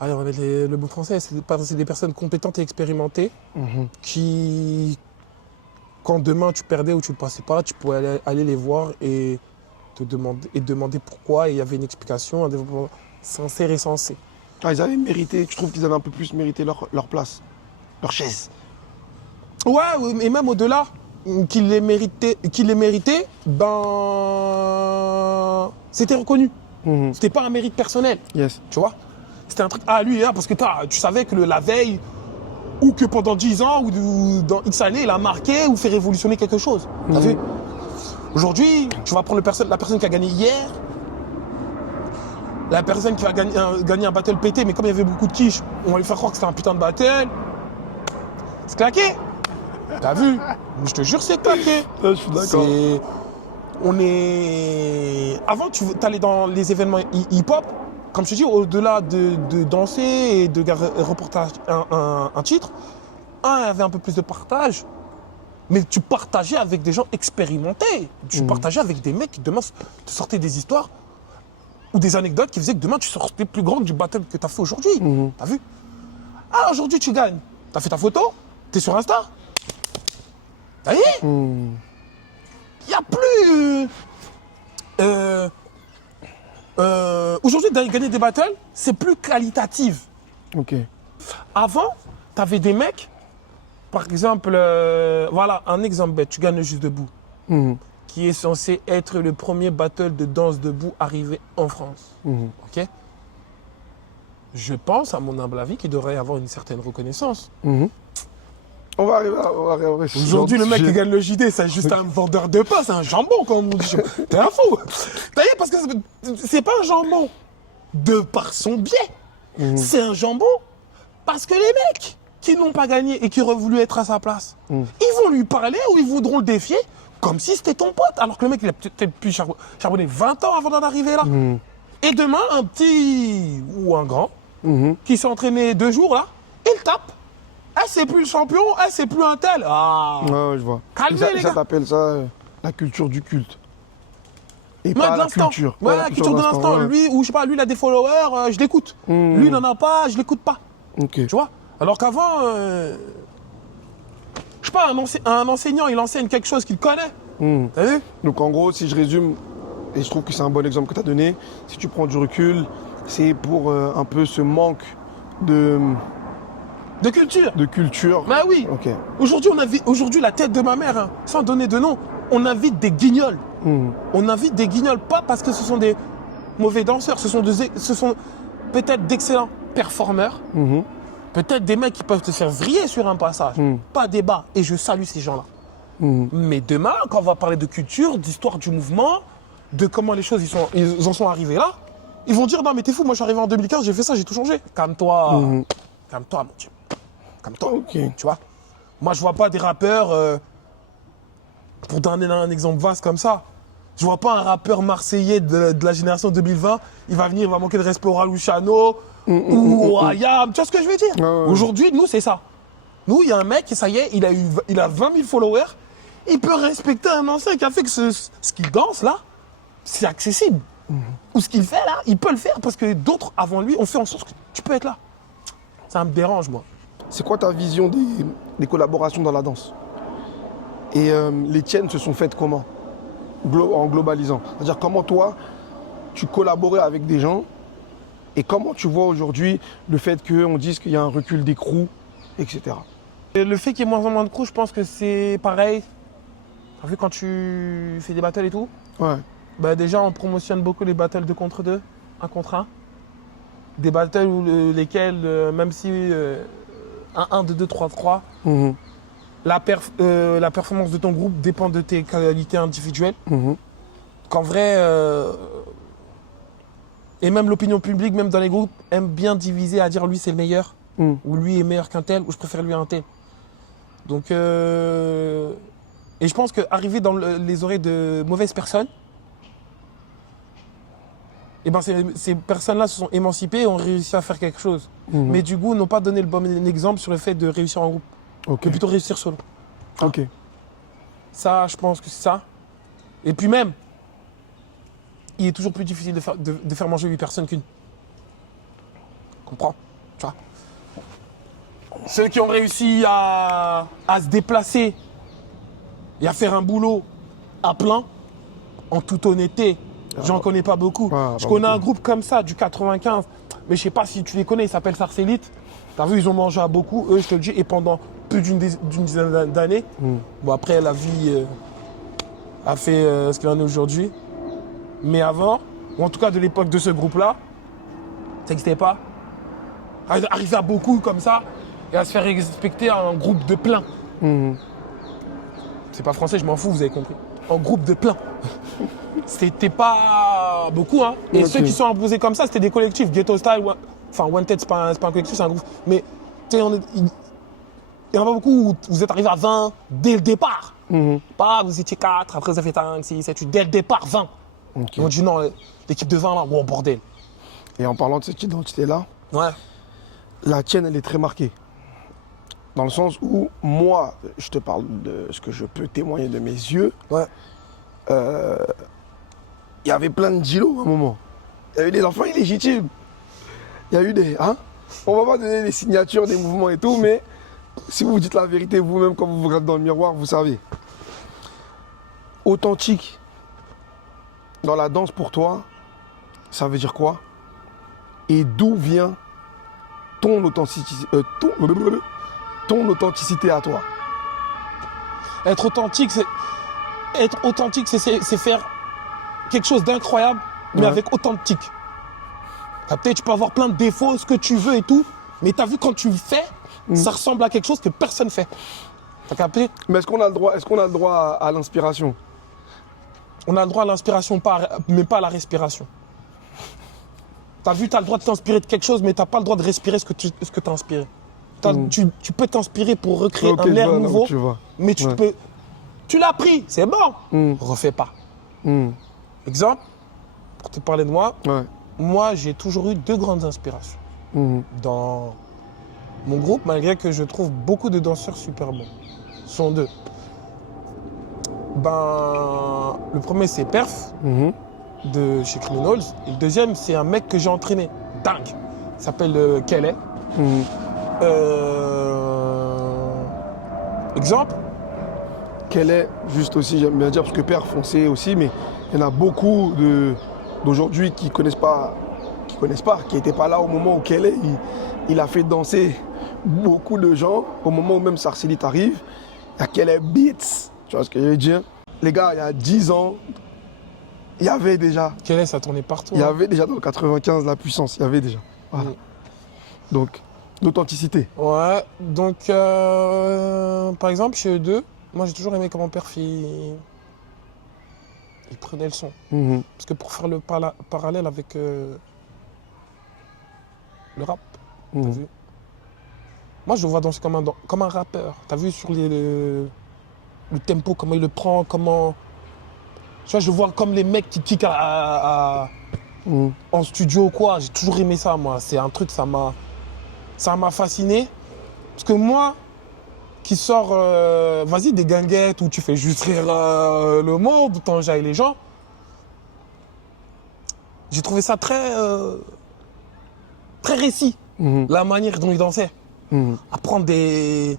allez, on va mettre le mot français, c'est des personnes compétentes et expérimentées qui, quand demain tu perdais ou tu ne passais pas, tu pouvais aller les voir et te demander pourquoi, et il y avait une explication, un développement sincère et sensé. Ah, ils avaient mérité, je trouve qu'ils avaient un peu plus mérité leur place, leur chaise. Ouais, et même au-delà, qu'il les méritait, ben, c'était reconnu. C'était pas un mérite personnel, Yes. tu vois. C'était un truc, lui, parce que tu savais que la veille, ou que pendant 10 ans, ou dans X années, il a marqué ou fait révolutionner quelque chose. T'as vu? Aujourd'hui, tu vas prendre la personne qui a gagné hier, la personne qui va gagner un battle pété, mais comme il y avait beaucoup de quiche, on va lui faire croire que c'était un putain de battle. C'est claqué. T'as vu? Je te jure, c'est claqué. Je suis d'accord. Avant, tu allais dans les événements hip-hop, comme je te dis, au-delà de danser et de reportage un titre, il y avait un peu plus de partage, mais tu partageais avec des gens expérimentés. Tu partageais avec des mecs qui demain te sortaient des histoires ou des anecdotes qui faisaient que demain tu sortais plus grand du battle que tu as fait aujourd'hui. T'as vu? Aujourd'hui tu gagnes. T'as fait ta photo, t'es sur Insta. T'as vu? Il n'y a plus. Aujourd'hui, gagner des battles, c'est plus qualitatif. Ok. Avant, tu avais des mecs, par exemple, voilà, un exemple bête, tu gagnes juste debout, qui est censé être le premier battle de danse debout arrivé en France. Ok? Je pense, à mon humble avis, qu'il devrait y avoir une certaine reconnaissance. On va arriver Aujourd'hui, le mec qui gagne le JD, c'est juste un vendeur de pain, c'est un jambon, comme on dit. T'es un fou. T'as vu, parce que c'est pas un jambon de par son biais. C'est un jambon parce que les mecs qui n'ont pas gagné et qui auraient voulu être à sa place, ils vont lui parler ou ils voudront le défier comme si c'était ton pote. Alors que le mec, il a peut-être pu charbonner 20 ans avant d'en arriver là. Et demain, un petit ou un grand qui s'est entraîné 2 jours là, il tape. C'est plus le champion, c'est plus un tel. Ouais, je vois. Calmez, les Ça gars. t'appelle ça la culture du culte. Et Ouais, pas de la l'instant. culture. Ouais, Pas la culture de l'instant. ouais. Lui, ou je sais pas, lui, il a des followers, je l'écoute. Lui, il n'en a pas, je l'écoute pas. Ok. Tu vois? Alors qu'avant, je sais pas, un enseignant, il enseigne quelque chose qu'il connaît. T'as vu? Donc en gros, si je résume, et je trouve que c'est un bon exemple que tu as donné, si tu prends du recul, c'est pour un peu ce manque de De culture. Bah oui. Ok. Aujourd'hui, la tête de ma mère, hein, sans donner de nom, on invite des guignols. On invite des guignols, pas parce que ce sont des mauvais danseurs, ce sont peut-être d'excellents performeurs, peut-être des mecs qui peuvent te faire vriller sur un passage, pas débat, et je salue ces gens-là. Mais demain, quand on va parler de culture, d'histoire du mouvement, de comment les choses ils en sont arrivés là, ils vont dire non mais t'es fou, moi je suis arrivé en 2015, j'ai fait ça, j'ai tout changé. Calme-toi, calme-toi mon Dieu, calme-toi, Ok. tu vois. Moi je vois pas des rappeurs, pour donner un exemple vaste comme ça, je vois pas un rappeur marseillais de la génération 2020, il va venir, il va manquer de respect au Luciano ou au Ayam, tu vois ce que je veux dire? Ouais. Aujourd'hui, nous c'est ça. Nous, il y a un mec, ça y est, il a 20 000 followers, il peut respecter un ancien qui a fait que ce qu'il danse là, c'est accessible. Ou ce qu'il fait là, il peut le faire parce que d'autres avant lui ont fait en sorte que tu peux être là. Ça me dérange, moi. C'est quoi ta vision des collaborations dans la danse? Et les tiennes se sont faites comment? En globalisant. C'est-à-dire comment toi, tu collaborais avec des gens et comment tu vois aujourd'hui le fait qu'on dise qu'il y a un recul des crews, etc. Et le fait qu'il y ait moins en moins de crews, je pense que c'est pareil. T'as vu quand tu fais des battles et tout? Ouais. Bah déjà, on promotionne beaucoup les battles 2 contre 2, 1 contre 1. Des battles où lesquels, même si 1, 2, 2, 3, 3, la performance de ton groupe dépend de tes qualités individuelles. Qu'en vrai, et même l'opinion publique, même dans les groupes, aime bien diviser à dire lui c'est le meilleur, ou lui est meilleur qu'un tel, ou je préfère lui un tel. Donc, et je pense qu'arriver dans les oreilles de mauvaises personnes, et ben ces personnes-là se sont émancipées et ont réussi à faire quelque chose. Mais du coup, n'ont pas donné le bon exemple sur le fait de réussir en groupe, que plutôt réussir solo. Ok. Ça, je pense que c'est ça. Et puis même, il est toujours plus difficile de faire manger 8 personnes qu'une. Comprends? Tu vois. Ceux qui ont réussi à se déplacer et à faire un boulot à plein, en toute honnêteté, j'en connais pas beaucoup. Je connais un groupe comme ça, du 95, mais je sais pas si tu les connais, ils s'appellent Sarcellite. T'as vu, ils ont mangé à beaucoup, eux, je te le dis, et pendant plus d'une dizaine d'années. Bon, après, la vie a fait ce qu'il en est aujourd'hui. Mais avant, ou en tout cas de l'époque de ce groupe-là, ça n'existait pas. Arriver à beaucoup comme ça, et à se faire respecter un groupe de plein. C'est pas français, je m'en fous, vous avez compris. En groupe de plein. C'était pas beaucoup, hein. Et ceux qui sont imposés comme ça, c'était des collectifs. Ghetto Style, enfin Wanted, c'est pas un collectif, c'est un groupe. Mais tu sais, il y en a pas beaucoup où vous êtes arrivé à 20 dès le départ. Pas vous étiez 4, après vous avez fait 5, 6, 7, 8, dès le départ, 20. Ils m'ont dit non, l'équipe de 20 là, wow, bordel. Et en parlant de cette identité-là, Ouais. la tienne, elle est très marquée. Dans le sens où, moi, je te parle de ce que je peux témoigner de mes yeux. Ouais. Il y avait plein de Gilo à un moment. Il y avait des enfants illégitimes. Il y a eu des... Hein, on va pas donner des signatures, des mouvements et tout, mais si vous dites la vérité vous-même quand vous vous regardez dans le miroir, vous savez. Authentique. Dans la danse, pour toi, ça veut dire quoi? Et d'où vient ton authenticité, ton authenticité à toi? Être authentique, c'est faire quelque chose d'incroyable, mais avec authentique. Peut-être tu peux avoir plein de défauts, ce que tu veux et tout, mais tu as vu quand tu le fais, ça ressemble à quelque chose que personne fait. T'as capté? Mais est-ce qu'on a le droit à l'inspiration? On a le droit à l'inspiration, mais pas à la respiration. T'as vu, t'as le droit de t'inspirer de quelque chose, mais t'as pas le droit de respirer ce que t'as inspiré. Tu peux t'inspirer pour recréer un air nouveau, mais tu l'as pris, c'est bon. Refais pas. Exemple, pour te parler de moi, moi j'ai toujours eu 2 grandes inspirations dans mon groupe, malgré que je trouve beaucoup de danseurs super bons. Ce sont 2. Le premier c'est Perf de chez Criminals, et le deuxième c'est un mec que j'ai entraîné, dingue. Il s'appelle Kelly. Exemple. Quelle est, juste aussi, j'aime bien dire, parce que Perf, on sait aussi, mais il y en a beaucoup d'aujourd'hui qui connaissent pas, qui n'étaient pas là au moment où Kelly, il a fait danser beaucoup de gens, au moment où même Sarcellite arrive. Il y a Kelly Beats, tu vois ce que je veux dire? Les gars, il y a 10 ans, il y avait déjà. Kelly, ça tournait partout. Il y avait déjà dans le 95 la puissance, il y avait déjà. Voilà. Donc, l'authenticité. Ouais, donc par exemple, chez eux 2, moi j'ai toujours aimé comment Perf il prenait le son. Parce que pour faire le parallèle avec le rap, t'as vu? Moi je le vois danser comme un rappeur. T'as vu sur le tempo, comment il le prend, comment. Tu vois, je le vois comme les mecs qui kickent en studio ou quoi. J'ai toujours aimé ça, moi. C'est un truc, ça m'a fasciné. Parce que moi, qui sors, vas-y, des guinguettes où tu fais juste rire le monde, où t'enjailles les gens, j'ai trouvé ça très réussi, la manière dont il dansait. Apprendre des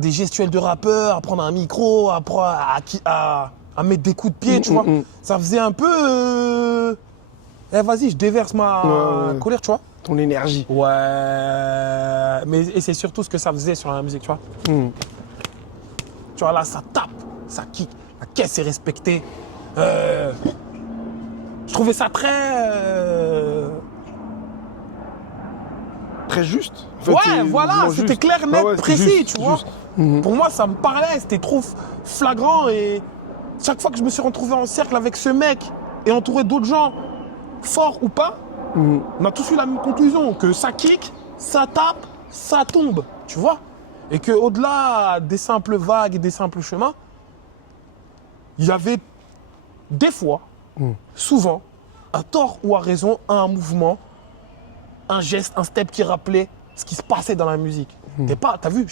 gestuels de rappeur, apprendre un micro, apprendre à mettre des coups de pied, tu vois. Ça faisait un peu... vas-y, je déverse ma colère, tu vois. Ton énergie. Ouais, et c'est surtout ce que ça faisait sur la musique, tu vois. Tu vois, là, ça tape, ça kick, la caisse est respectée. Je trouvais ça très juste. En fait, ouais, voilà, c'était clair, net, précis, juste, tu vois. Pour moi, ça me parlait, c'était trop flagrant. Et chaque fois que je me suis retrouvé en cercle avec ce mec et entouré d'autres gens, forts ou pas, on a tous eu la même conclusion, que ça kick, ça tape, ça tombe, tu vois. Et qu'au-delà des simples vagues et des simples chemins, il y avait des fois, souvent, à tort ou à raison, un mouvement, un geste, un step qui rappelait ce qui se passait dans la musique. T'as vu,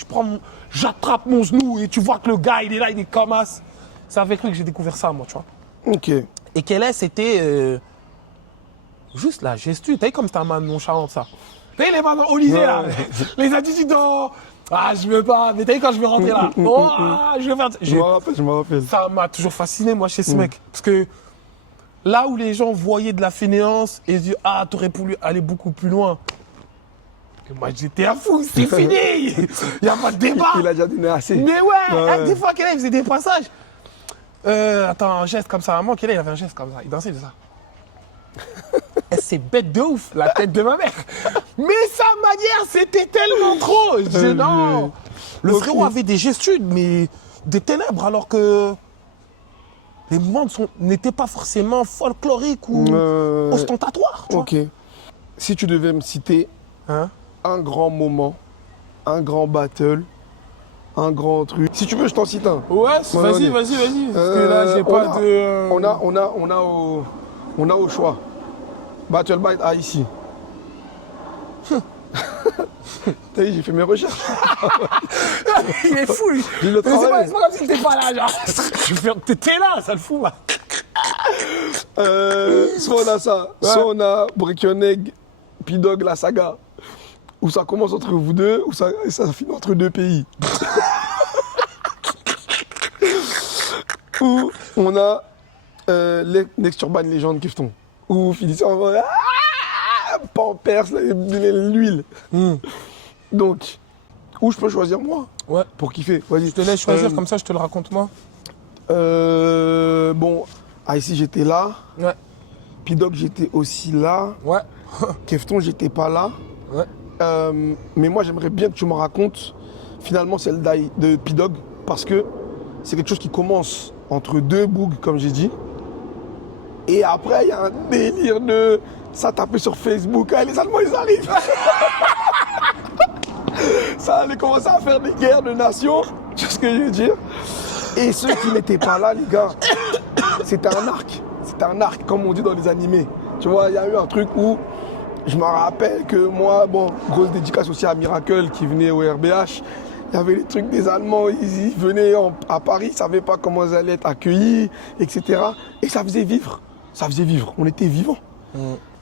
j'attrape mon genou et tu vois que le gars, il est là, il est comme as. C'est avec lui que j'ai découvert ça, moi, tu vois. Ok. Et Kelly, c'était juste la gestu. T'as vu comme c'était un man nonchalant, ça. T'as vu les mamans au lycée, là, Ouais. les attitudes en... Ah, je veux pas, mais t'as vu quand je vais rentrer là, oh, je vais faire... Je me rappelle. Ça m'a toujours fasciné, moi, chez ce mec. Parce que là où les gens voyaient de la fainéance et se disaient, ah, t'aurais pu aller beaucoup plus loin. Et moi, j'étais à fou, c'est fini. Il n'y a pas de débat. Il a déjà donné assez. Mais ouais, Ouais. des fois, il faisait des passages. Attends, un geste comme ça. À moi, il avait un geste comme ça. Il dansait de ça. C'est bête de ouf, la tête de ma mère. Mais sa manière, c'était tellement trop. Je disais non. Le Ok. frérot avait des gestudes, mais des ténèbres, alors que les mouvements n'étaient pas forcément folkloriques ou ostentatoires. Tu Ok. Si tu devais me citer vois. Hein? un grand moment, un grand battle, un grand truc. Si tu veux, je t'en cite un. Ouais, Ouais, vas-y. Parce que Euh, là, j'ai on pas a- de. On a au choix. Battle Byte a ici. T'as vu, j'ai fait mes recherches. Il est fou, lui. J'ai le Mais c'est travail. pas comme si t'étais pas là, genre. T'étais là, ça le fout, là. Soit on a ça, soit on a Break Your Egg, P-Dog, la saga. Où ça commence entre vous deux, où ça finit entre deux pays. Où on a Next Urban Legend Kefton. Où finissait en mode Pampers, l'huile. Donc, où je peux choisir moi Ouais. pour kiffer. Vas-y. Je te laisse choisir, comme ça, je te le raconte, moi. Bon, ici j'étais là. Ouais. P-Dog j'étais aussi là. Ouais. Kefton j'étais pas là. Ouais. Mais moi j'aimerais bien que tu me racontes finalement celle de P-Dog parce que c'est quelque chose qui commence entre deux bougs comme j'ai dit. Et après il y a un délire de ça taper sur Facebook. Ah, les Allemands ils arrivent. Ça allait commencer à faire des guerres de nations. Tu vois ce que je veux dire? Et ceux qui n'étaient pas là les gars, c'était un arc. C'était un arc comme on dit dans les animés. Tu vois, il y a eu un truc où je me rappelle que moi, bon, grosse dédicace aussi à Miracle qui venait au RBH. Il y avait les trucs des Allemands, ils venaient à Paris, ils ne savaient pas comment ils allaient être accueillis, etc. Et ça faisait vivre. Ça faisait vivre. On était vivants.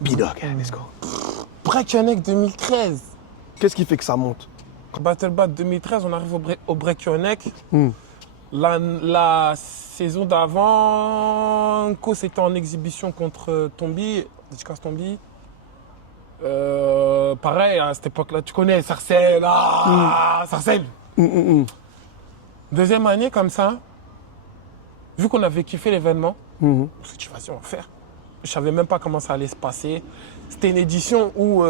P-Dog, let's go. Break Your Neck 2013. Qu'est-ce qui fait que ça monte? Battle Bat 2013, on arrive au Break Your Neck. La saison d'avant, Co c'était en exhibition contre Tombi, dédicace Tombi. Pareil, à cette époque-là, tu connais Sarcelles, Sarcelles. Deuxième année comme ça, vu qu'on avait kiffé l'événement, on s'est dit vas-y on va faire. Je savais même pas comment ça allait se passer. C'était une édition où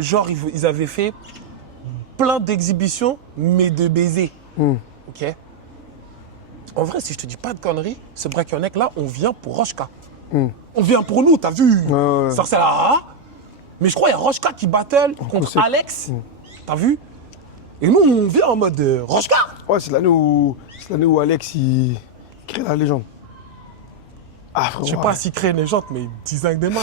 genre ils avaient fait plein d'exhibitions, mais de baisers. Ok. En vrai, si je te dis pas de conneries, ce Break Your Neck là, on vient pour Rochka. On vient pour nous, t'as vu? Ouais. Sarcelles, mais je crois qu'il y a Rochka qui battle contre concept. Alex. T'as vu? Et nous, on vient en mode Rochka. Ouais, c'est l'année où Alex il crée la légende. Ah, frérot, Je sais pas s'il crée une jante, mais il design des mains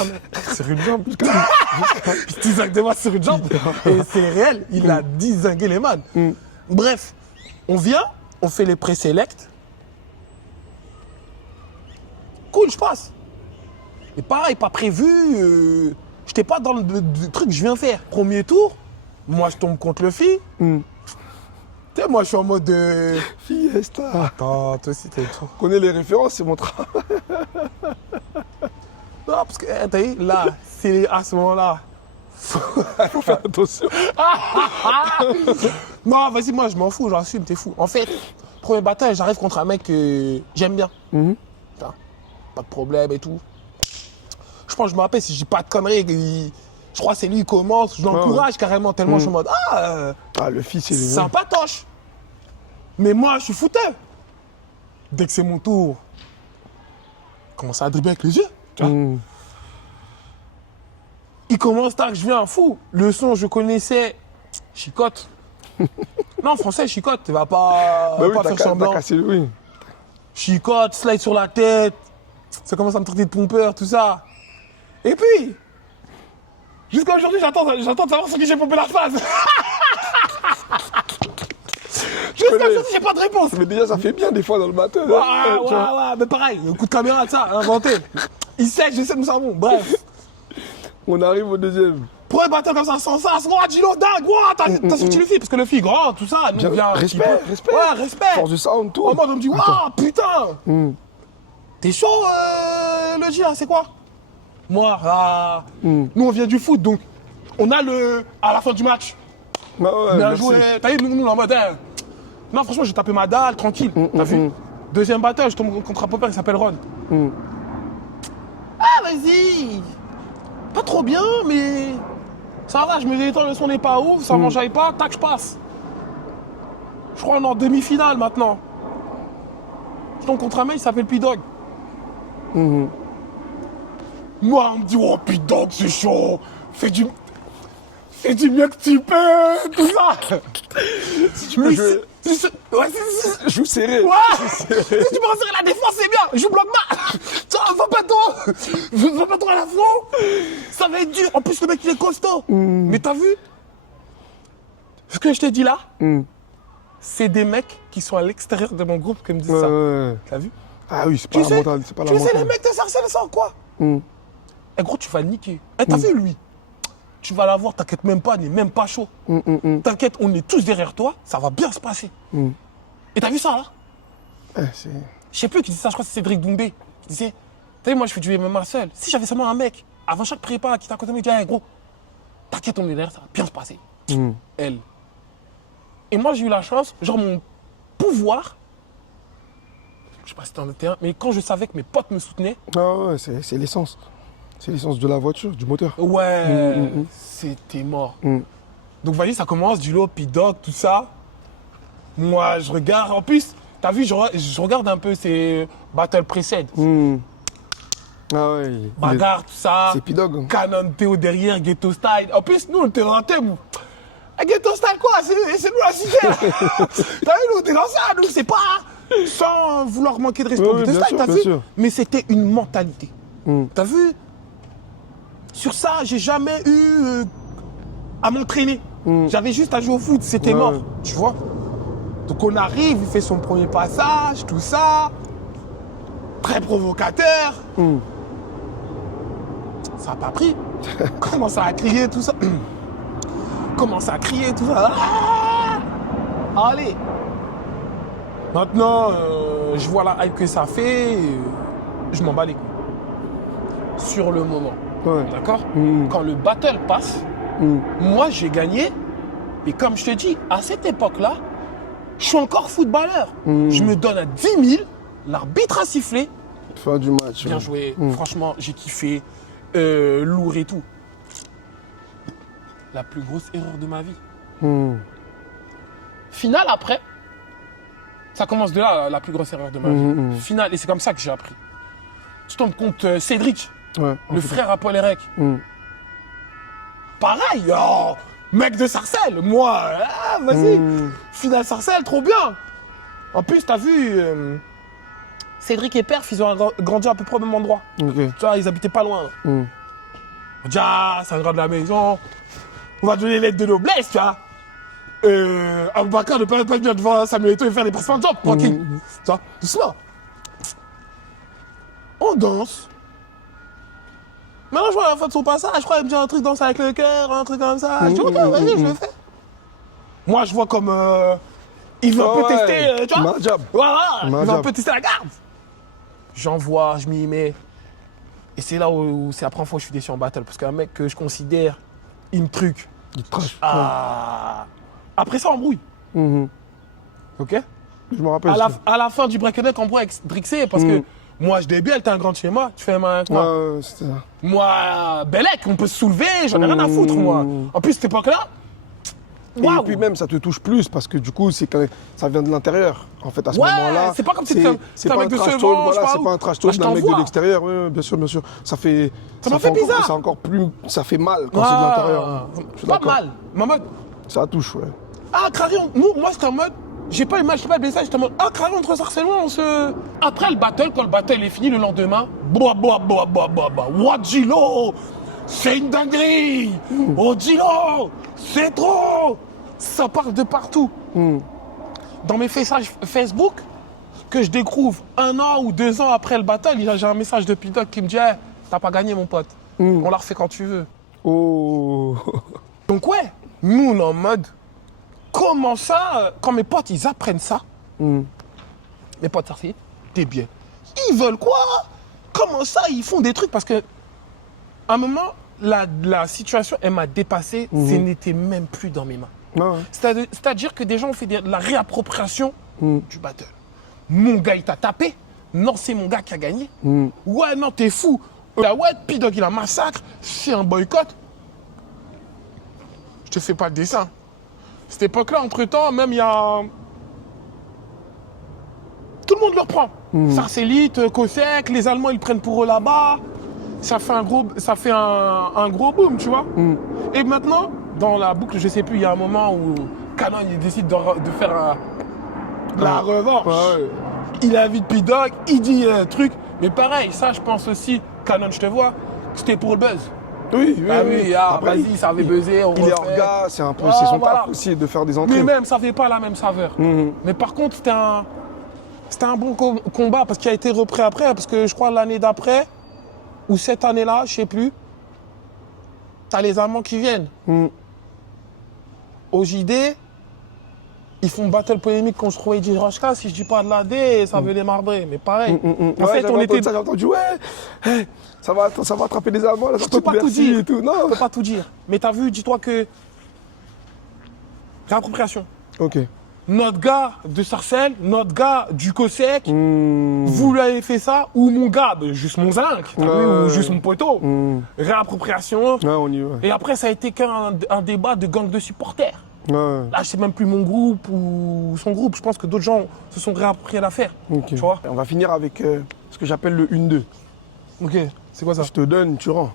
sur une jambe. Il design des mains sur une jambe. Et c'est réel, il a designé les mains. Bref, on vient, on fait les présélects. Cool, je passe. Et pareil, pas prévu. J'étais pas dans le truc que je viens faire. Premier tour, moi je tombe contre le fille. Tu sais, moi je suis en mode. Fiesta. Attends, toi aussi t'es tout. On connaît les références, c'est mon travail. Non, parce que, t'as vu, là, c'est à ce moment-là. Faut faire attention. Non, vas-y, moi, je m'en fous, j'assume, t'es fou. En fait, premier bataille, j'arrive contre un mec que j'aime bien. Putain, pas de problème et tout. Je pense, je me rappelle, si je dis pas de conneries, je crois que c'est lui qui commence, je l'encourage carrément, tellement je suis en mode, Le fils, il est sympatoche. Mais moi, je suis fouteux. Dès que c'est mon tour, je commence à dribbler avec les yeux. Tu vois. Il commence, tac, je viens fou. Le son, je connaissais. Chicote. Non, français, chicote. Tu vas pas, Bah oui, pas t'as faire t'as semblant. cassé le. Oui. Chicote, slide sur la tête. Ça commence à me traiter de pompeur, tout ça. Et puis, jusqu'à aujourd'hui, j'attends de savoir sur qui j'ai pompé la phase. Jusqu'à aujourd'hui, j'ai pas de réponse. Mais déjà, ça fait bien des fois dans le matin. Ouais, mais pareil, le coup de caméra de ça, inventé. Il sait, je sais, nous savons. Bref. On arrive au deuxième. Premier battle comme ça, sans ça, ouah, Gilo, dingue, ouah, t'as sorti le fil, parce que le fil grand, tout ça, nous, Bien, vient. respect, respect. Ouais, respect. Force de sound, tout. En mode, on me dit, waouh, putain. T'es chaud, le G, là, c'est quoi? Moi, nous, on vient du foot, donc, on a à la fin du match. Bah ouais, Bien merci. joué. T'as vu, nous, en mode, hein. Non, franchement, j'ai tapé ma dalle, tranquille. T'as vu? Deuxième battle, je tombe contre un popain qui s'appelle Ron. Ah, vas-y. Pas trop bien, mais ça va, je me détends, le son n'est pas ouf, ça m'enjaille pas, tac, je passe. Je crois qu'on est en demi-finale maintenant. Je tombe contre un mec, il s'appelle P-Dog. Moi, on me dit, oh, P-Dog, c'est chaud. Fais du mieux que tu peux, tout ça. Si tu peux jouer. Ouais, Joue serré. ouais. Si tu peux resserrer la défense, c'est bien. Joue bloc bas. Tiens, va pas trop à la front. Ça va être dur. En plus, le mec, il est costaud. Mais t'as vu? Ce que je t'ai dit là, c'est des mecs qui sont à l'extérieur de mon groupe qui me disent ça. Ouais. T'as vu? Ah oui, c'est pas la mentale, c'est pas la Tu sais, les mentale. mecs de Sarcelles, ça quoi? Eh gros, tu vas le niquer. Eh, t'as vu lui? Tu vas l'avoir, t'inquiète même pas, il n'est même pas chaud. T'inquiète, on est tous derrière toi, ça va bien se passer. Et t'as vu ça là? C'est... Je sais plus qui dit ça, je crois que c'est Cédric Doumbé. Qui disait, t'as vu, moi je fais du MMA seul. Si j'avais seulement un mec, avant chaque prépa, qui t'a côté de moi, il dit, hey, gros, t'inquiète, on est derrière, ça va bien se passer. Elle. Et moi j'ai eu la chance, genre mon pouvoir, je sais pas si c'était dans le terrain, mais quand je savais que mes potes me soutenaient, Ah ouais, c'est l'essence. C'est l'essence de la voiture, du moteur. ouais, c'était mort. Donc, voyez, ça commence, du lot, P-Dog, tout ça. Moi, je regarde. En plus, t'as vu, je regarde un peu ces Battle Precede. Ah ouais. Bagarre, tout ça. C'est P-Dog. Canon Théo derrière, Ghetto Style. En plus, nous, on était dans un thème. Ghetto Style, quoi? C'est nous la cité. T'as vu, nous, on était dans ça. Nous, c'est pas sans vouloir manquer de respect au Ouais, Ghetto bien Style, sûr, t'as bien vu? sûr. Mais c'était une mentalité. T'as vu? Sur ça, j'ai jamais eu à m'entraîner. J'avais juste à jouer au foot, c'était mort, tu vois. Donc on arrive, il fait son premier passage, tout ça. Très provocateur. Ça n'a pas pris. Commence à crier, tout ça. Commence à crier, tout ça. Ah allez. Maintenant, je vois la hype que ça fait. Je m'en bats les couilles. Sur le moment. Ouais. D'accord? Quand le battle passe, moi j'ai gagné. Et comme je te dis, à cette époque-là, je suis encore footballeur. Je me donne à 10 000, l'arbitre a sifflé. Fin du match. Bien joué, franchement, j'ai kiffé. Lourd et tout. La plus grosse erreur de ma vie. Finale après, ça commence de là, la plus grosse erreur de ma vie. Finale, et c'est comme ça que j'ai appris. Tu tombes contre Cédric. Ouais. Le frère à Paul Erec. Pareil, oh, mec de Sarcelles, moi, vas-y, finale Sarcelles, trop bien. En plus, t'as vu, Cédric et Perf, ils ont grandi à peu près au même endroit. Ok. Tu vois, ils habitaient pas loin. On dit, ah, c'est un grand de la maison, on va donner l'aide de noblesse, tu vois. Aboubacar ne peut pas venir devant Samuel Eto'o et faire des passements de jambes, tranquille. Tu vois, doucement. On danse. Maintenant, je vois à la fin de son passage, je crois qu'il me dit un truc danse avec le cœur, un truc comme ça. Je dis, ok, vas-y, je le fais. Moi, je vois comme. Il veut un peu tester, tu vois. Majab. Voilà, il veut un Majab. peu tester la garde. J'envoie, je m'y mets. Et c'est là où c'est la première fois que je suis déçu en battle. Parce qu'un mec que je considère, il me truc. Il trash. Ah. Après ça, on brouille. Ok? Je me rappelle. À la fin du break-up, on brouille avec Drixé. Parce que moi, je débile, t'es un grand de chez moi. Tu fais un avec moi. Ouais, c'était ça. Moi, Bellec, on peut se soulever, j'en ai rien à foutre, moi. En plus, cette époque-là, Et puis même, ça te touche plus parce que du coup, c'est quand ça vient de l'intérieur. En fait, à ce moment-là, c'est pas comme si c'est un pas mec un de trash Sevran, talk, je voilà, sais c'est pas pas où. un trash Là, talk je d'un mec de t'envoie. l'extérieur. Ouais, bien sûr, bien sûr. Ça m'a fait bizarre. C'est encore plus, ça fait mal quand c'est de l'intérieur. Je suis Pas d'accord. mal. Mais en mode, Ça touche, ouais. ah, Crarion, moi, c'était en mode, j'ai pas eu mal, je t'ai pas blessé, j'étais en mode, ah, Crarion, entre Sarcellois, on se. Après le battle, quand le battle est fini le lendemain, Wadjilo, c'est une dinguerie. Oh, Djilo, c'est trop. Ça part de partout. Dans mes messages Facebook, que je découvre 1 an ou 2 ans après le battle, j'ai un message de P-Dog qui me dit hey, t'as pas gagné mon pote. On la refait quand tu veux. Oh. Donc ouais, nous on est en mode, comment ça, quand mes potes ils apprennent ça, mes potes sorciers, t'es bien. Ils veulent quoi? Comment ça, ils font des trucs? Parce que, à un moment, la situation, elle m'a dépassé, ce n'était même plus dans mes mains. Ouais. C'est-à-dire que des gens ont fait de la réappropriation du battle. Mon gars, il t'a tapé. Non, c'est mon gars qui a gagné. Ouais, non, t'es fou. Ouais, P-Dog, il a massacre. C'est un boycott. Je te fais pas le dessin. Cette époque-là, entre-temps, même il y a... Tout le monde le reprend. Sarcellite, Cossack, les Allemands, ils le prennent pour eux là-bas. Ça fait un gros boom, tu vois. Et maintenant, dans la boucle, je sais plus, il y a un moment où Canon, il décide de faire la revanche. Ouais. Il invite P-Dog, il dit un truc. Mais pareil, ça, je pense aussi, Canon, je te vois, c'était pour le buzz. Oui, oui, Ah oui. oui, Après, vas-y, ça avait buzzé, on il est refait. orga, c'est un peu, Ah, c'est son voilà. taf aussi de faire des entrées. Mais même, ça n'avait pas la même saveur. Mais par contre, c'était un bon combat parce qu'il a été repris après, parce que je crois l'année d'après, ou cette année-là, je sais plus, t'as les Allemands qui viennent. Au JD, ils font battle polémique contre Roedi Rashka, si je dis pas de la D, ça veut les marbrer. Mais pareil. En fait, on était... Ça, j'ai entendu, ouais, ça va attraper les Allemands, là, ça Je peux pas tout dire. et tout. Non. Je peux pas tout dire. Mais t'as vu, dis-toi que... Réappropriation. Ok. Notre gars de Sarcelles, notre gars du Cossack, vous l'avez fait ça, ou mon gars, juste mon zinc, t'as vu, ou juste mon poteau. Réappropriation. Ouais, on y va. Et après, ça a été qu'un débat de gang de supporters. Ouais. Là, c'est même plus mon groupe ou son groupe. Je pense que d'autres gens se sont réappropriés l'affaire. Ok. Tu vois? On va finir avec ce que j'appelle le 1-2. Ok, c'est quoi ça? Je te donne, tu rends.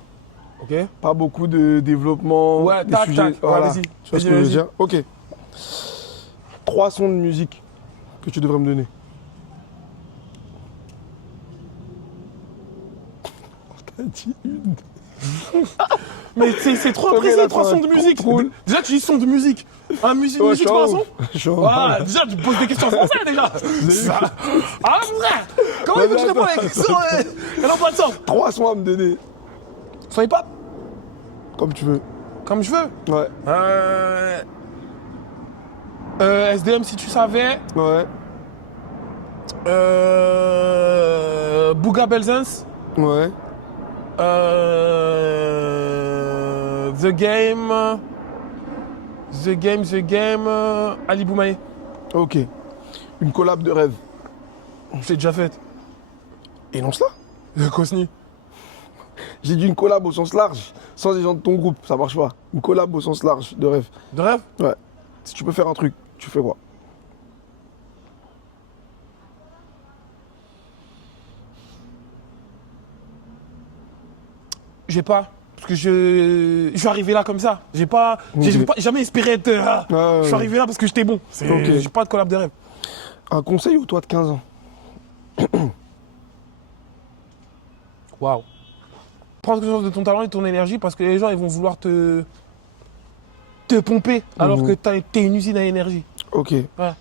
Ok. Pas beaucoup de développement. Ouais, des tac, sujets, tac. Voilà. Ouais, vas-y. Tu vois ce Vas-y, que je veux vas-y. dire? Ok. 3 sons de musique que tu devrais me donner. T'as dit une. Mais c'est trop Ok, précis, là, 3 t'as sons de un musique. contrôle. Déjà, tu dis son de musique. Un musique, musique, chaud. 3 sons. Chaud. Voilà, déjà, tu poses des questions en français, déjà. Ça. Ah, frère, comment il veut que je réponde à la question? Elle n'a pas de sens. 3 sons à me donner. Son hip-hop, Comme tu veux. comme je veux. Ouais. SDM, si tu savais. Ouais. Bouga Belzens. Ouais. The Game. Ali Boumaï. Ok. Une collab de rêve. Je l'ai déjà faite. Énonce-la. Le Cosni. J'ai dit une collab au sens large, sans les gens de ton groupe, ça marche pas. Une collab au sens large de rêve. De rêve? Ouais. Si tu peux faire un truc, tu fais quoi? J'ai pas. Parce que je suis arrivé là comme ça. J'ai pas jamais espéré être. Je suis arrivé là parce que j'étais bon. Ok. J'ai pas de collab de rêve. Un conseil ou toi de 15 ans? Waouh. Prends conscience de ton talent et de ton énergie parce que les gens ils vont vouloir te pomper alors que t'es une usine à énergie. Ok. Ouais.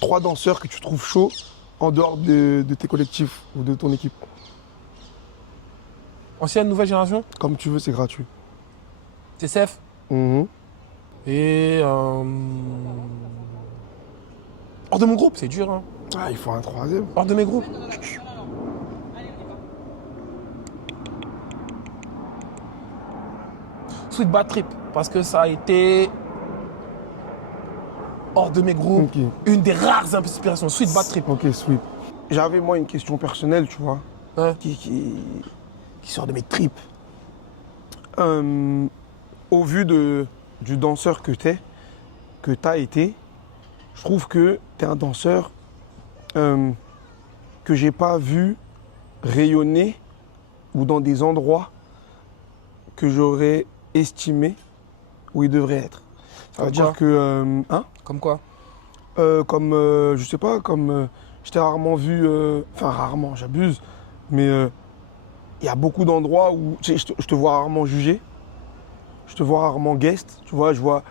3 danseurs que tu trouves chauds en dehors de tes collectifs ou de ton équipe. Ancienne, nouvelle génération, Comme tu veux, c'est gratuit. TCF. Et hors de mon groupe, c'est dur. Hein. Ah, il faut un 3e. Hors de mes groupes. Sweet Bad Trip, parce que ça a été hors de mes groupes, Ok. une des rares inspirations. Sweet Bad Trip. Ok, sweet. J'avais moi une question personnelle, tu vois, Ouais. qui sort de mes tripes. Au vu du danseur que t'as été, je trouve que t'es un danseur que j'ai pas vu rayonner ou dans des endroits que j'aurais estimé où il devrait être. Ça veut Comme quoi dire que... Comme quoi? je sais pas, je t'ai rarement vu, enfin rarement, j'abuse, mais il y a beaucoup d'endroits où tu sais, je te vois rarement juger, je te vois rarement guest, tu vois, je vois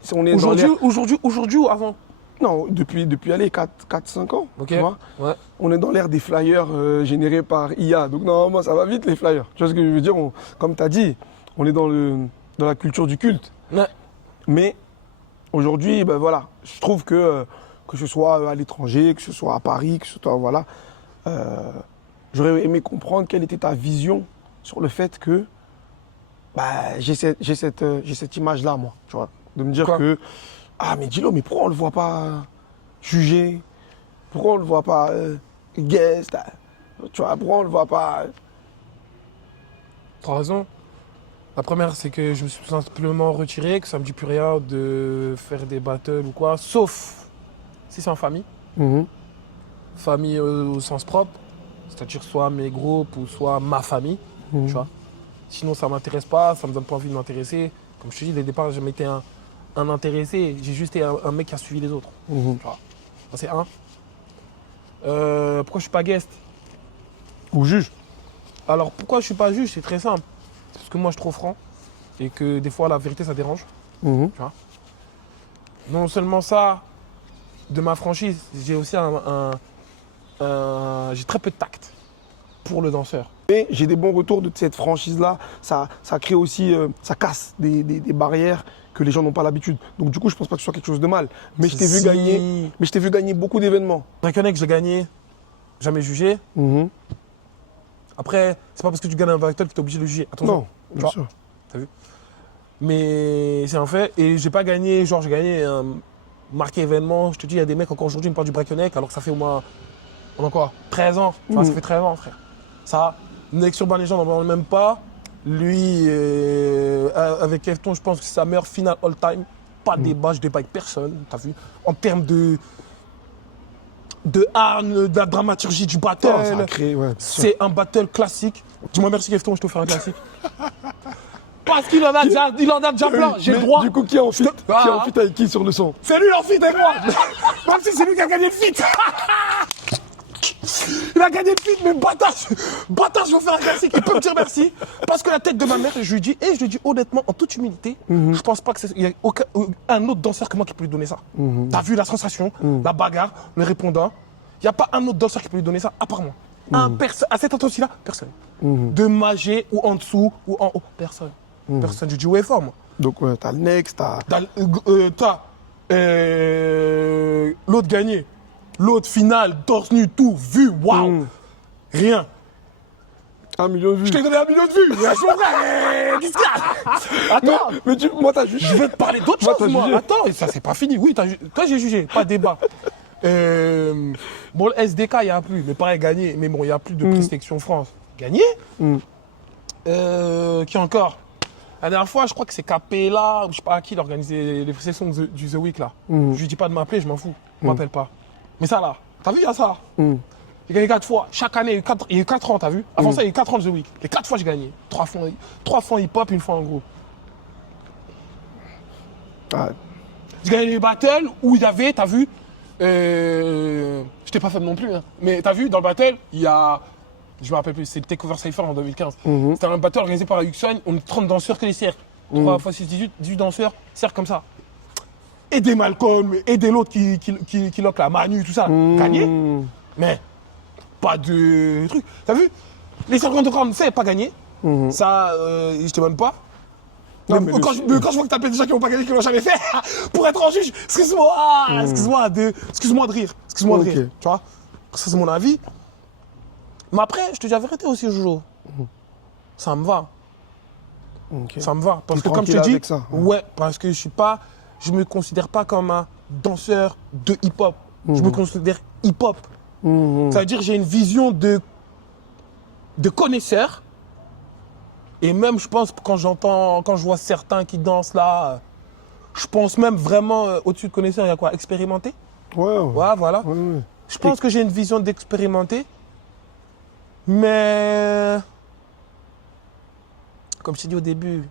si on est dans l'air- Aujourd'hui ou avant? Non, depuis allez, 4-5 ans, Ok. tu vois. Ouais. On est dans l'ère des flyers générés par IA, donc normalement ça va vite les flyers. Tu vois ce que je veux dire? Comme tu as dit, on est dans la culture du culte. Ouais. Mais aujourd'hui, ben voilà, je trouve que ce soit à l'étranger, que ce soit à Paris, que ce soit, voilà, j'aurais aimé comprendre quelle était ta vision sur le fait que bah, j'ai cette image-là, moi, tu vois, de me dire Quoi? que, ah, mais dis-le, mais pourquoi on le voit pas juger? Pourquoi on le voit pas guest? Tu vois, pourquoi on le voit pas... T'as raison. La première, c'est que je me suis tout simplement retiré, que ça me dit plus rien de faire des battles ou quoi, sauf si c'est en famille. Famille au sens propre, c'est-à-dire soit mes groupes ou soit ma famille, tu vois. Sinon, ça m'intéresse pas, ça me donne pas envie de m'intéresser. Comme je te dis, dès le départ, j'ai jamais été un intéressé, j'ai juste été un mec qui a suivi les autres. Tu vois. Ça, c'est un. Pourquoi je suis pas guest? Ou juge. Alors, pourquoi je suis pas juge? C'est très simple. C'est parce que moi, je suis trop franc et que des fois, la vérité, ça dérange. Tu vois. Non seulement ça, de ma franchise, j'ai aussi j'ai très peu de tact pour le danseur. Mais j'ai des bons retours de cette franchise-là. Ça crée aussi, ça casse des barrières que les gens n'ont pas l'habitude. Donc du coup, je pense pas que ce soit quelque chose de mal. Mais je t'ai vu Si. gagner. Mais je t'ai vu gagner beaucoup d'événements. Draconex, j'ai gagné, jamais jugé. Après, c'est pas parce que tu gagnes un battle que tu es obligé de le juger. Attention. Non, tu bien vois. sûr. T'as vu? Mais c'est un fait. Et j'ai pas gagné, genre j'ai gagné un marqué événement. Je te dis, il y a des mecs encore aujourd'hui, ils me parlent du Draconex alors que ça fait au moins, on a quoi, 13 ans. Tu vois, ça fait 13 ans, frère. Ça, Nex Urban, les gens n'en parlent même pas. Lui, avec Kefton, je pense que c'est sa meilleure finale all-time. Pas de débat, je débat avec personne, t'as vu. En termes de art, de la dramaturgie du battle, Ça a créé, ouais. c'est un battle classique. Dis-moi merci Kefton, je te fais un classique. Parce qu'il en a déjà, plein, j'ai le Mais droit. Du coup, qui est en fit avec qui sur le son? C'est lui en feat avec moi. Même si c'est lui qui a gagné le feat. Il a gagné le feat, mais bâtard, je vais faire un classique. Il peut me dire merci. Parce que la tête de ma mère, je lui dis, et je lui dis honnêtement, en toute humilité, je pense pas qu'il y ait un autre danseur que moi qui peut lui donner ça. T'as vu la sensation, la bagarre, le répondant. Il n'y a pas un autre danseur qui peut lui donner ça, à part moi. À cette intensité-là, personne. De Magé ou en dessous ou en haut, personne. Personne. Je dis ouais fort, moi. Donc, ouais, t'as le Next, t'as. T'as l'autre gagné. L'autre finale, torse nu, tout, vu, waouh. Rien. 1 million de vues. Je t'ai donné 1 million de vues. Je suis frère. Qu'est-ce qu'il y a? Attends. Mais moi, t'as jugé. Je vais te parler d'autre Moi, chose, t'as moi. jugé. Attends, et ça, c'est pas fini. Oui, toi, j'ai jugé. Pas de débat. Bon, le SDK, il n'y a plus. Mais pareil, gagné. Mais bon, il n'y a plus de Présélection France. Gagné. Qui encore? La dernière fois, je crois que c'est KPLA, ou je sais pas à qui, il a organisé les présélections du The Week, là. Je lui dis pas de m'appeler, je m'en fous. Je m'appelle pas. Mais ça, là, t'as vu, il y a ça. J'ai gagné 4 fois. Chaque année, il y a eu 4 ans, t'as vu? Avant ça, il y a eu 4 ans de The Week. Les 4 fois, j'ai gagné. 3 fois en hip-hop, 1 fois en gros. Ah, J'ai gagné les battles où il y avait, t'as vu, je t'ai pas fait non plus, hein. Mais t'as vu, dans le battle, il y a, je me rappelle plus, c'est le Takeover Cypher en 2015. C'était un battle organisé par la Yuxon, on est 30 danseurs que les cercles. 3 x 6, 18 danseurs, cercles comme ça. Et des Malcolm, et des l'autre qui lock la Manu, tout ça. Gagné, mais pas de truc. T'as vu, les 50 grammes, c'est pas gagné. Ça, je te demande pas. Non, Mais mais quand je vois que t'appelles des gens qui n'ont pas gagné, qui l'ont jamais fait, pour être en juge, excuse-moi de rire. Excuse-moi de rire. Ok. Tu vois? Ça, c'est mon avis. Mais après, je te dis la vérité aussi, Jojo. Ça me va. ok. Ça me va. Parce T'es que comme je te tranquille dis, avec ça, hein. ouais, parce que je me considère pas comme un danseur de hip-hop. Je me considère hip-hop. Ça veut dire que j'ai une vision de connaisseur. Et même, je pense, quand je vois certains qui dansent là, je pense même vraiment au-dessus de connaisseur, il y a quoi? Expérimenter? Ouais, ouais. Ouais, voilà. Ouais. Je pense que j'ai une vision d'expérimenter. Mais, comme je t'ai dit au début,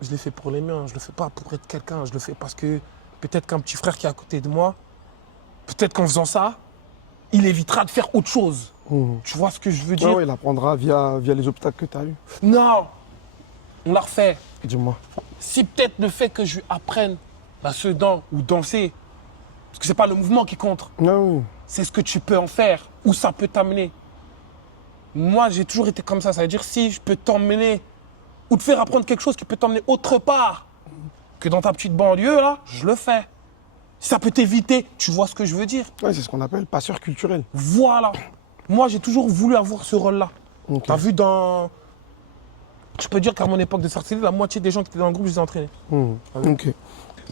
je l'ai fait pour les miens. Je le fais pas pour être quelqu'un. Je le fais parce que peut-être qu'un petit frère qui est à côté de moi, peut-être qu'en faisant ça, il évitera de faire autre chose. Tu vois ce que je veux dire? Ouais, il apprendra via les obstacles que tu as eus. Non, on l'a refait. Dis-moi. Si peut-être le fait que je lui apprenne à se ou danser, parce que c'est pas le mouvement qui compte, Ah oui. c'est ce que tu peux en faire, où ça peut t'amener. Moi, j'ai toujours été comme ça. Ça veut dire si je peux t'emmener ou te faire apprendre quelque chose qui peut t'emmener autre part que dans ta petite banlieue, là, je le fais. Si ça peut t'éviter, tu vois ce que je veux dire? Ouais, c'est ce qu'on appelle passeur culturel. Voilà. Moi, j'ai toujours voulu avoir ce rôle-là. Ok. T'as vu dans... Je peux dire qu'à mon époque de sortie, la moitié des gens qui étaient dans le groupe, je les ai entraînés. Ok.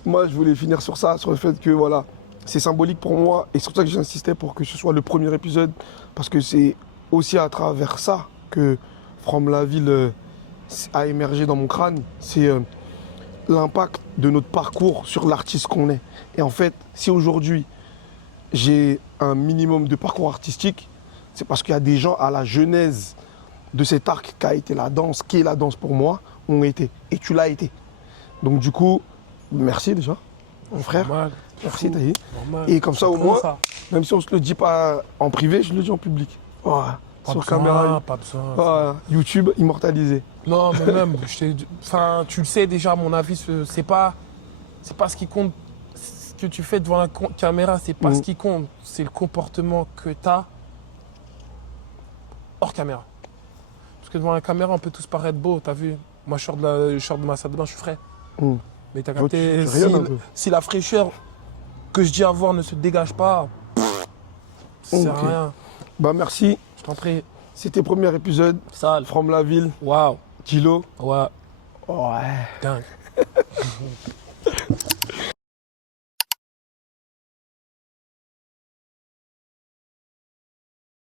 Moi, je voulais finir sur ça, sur le fait que voilà, c'est symbolique pour moi et c'est pour ça que j'insistais pour que ce soit le premier épisode parce que c'est aussi à travers ça que From la ville a émergé dans mon crâne. C'est l'impact de notre parcours sur l'artiste qu'on est. Et en fait, si aujourd'hui j'ai un minimum de parcours artistique, c'est parce qu'il y a des gens à la genèse de cet arc qu'a été la danse, qui est la danse pour moi, ont été. Et tu l'as été. Donc du coup, merci déjà, mon frère. Normal. Merci Taï. Normal. Et comme ça au Prends moins, ça. même si on ne se le dit pas en privé, je le dis en public. Voilà. Pas Sur besoin, caméra. pas besoin. Voilà. YouTube immortalisé. Non, mais même, enfin, tu le sais déjà, à mon avis, c'est pas ce qui compte. Ce que tu fais devant la caméra, c'est pas ce qui compte. C'est le comportement que tu as hors caméra. Parce que devant la caméra, on peut tous paraître beau, t'as vu. Moi, je sors de ma salle de bain, je suis frais. Mais t'as capté, tu rayonnes un peu. si la fraîcheur que je dis avoir ne se dégage pas, ça sert Ok. à rien. Bah merci. Je t'en prie. C'était premier épisode. Sale. From la ville. Waouh. Kilo. Ouais. Ouais. Dingue.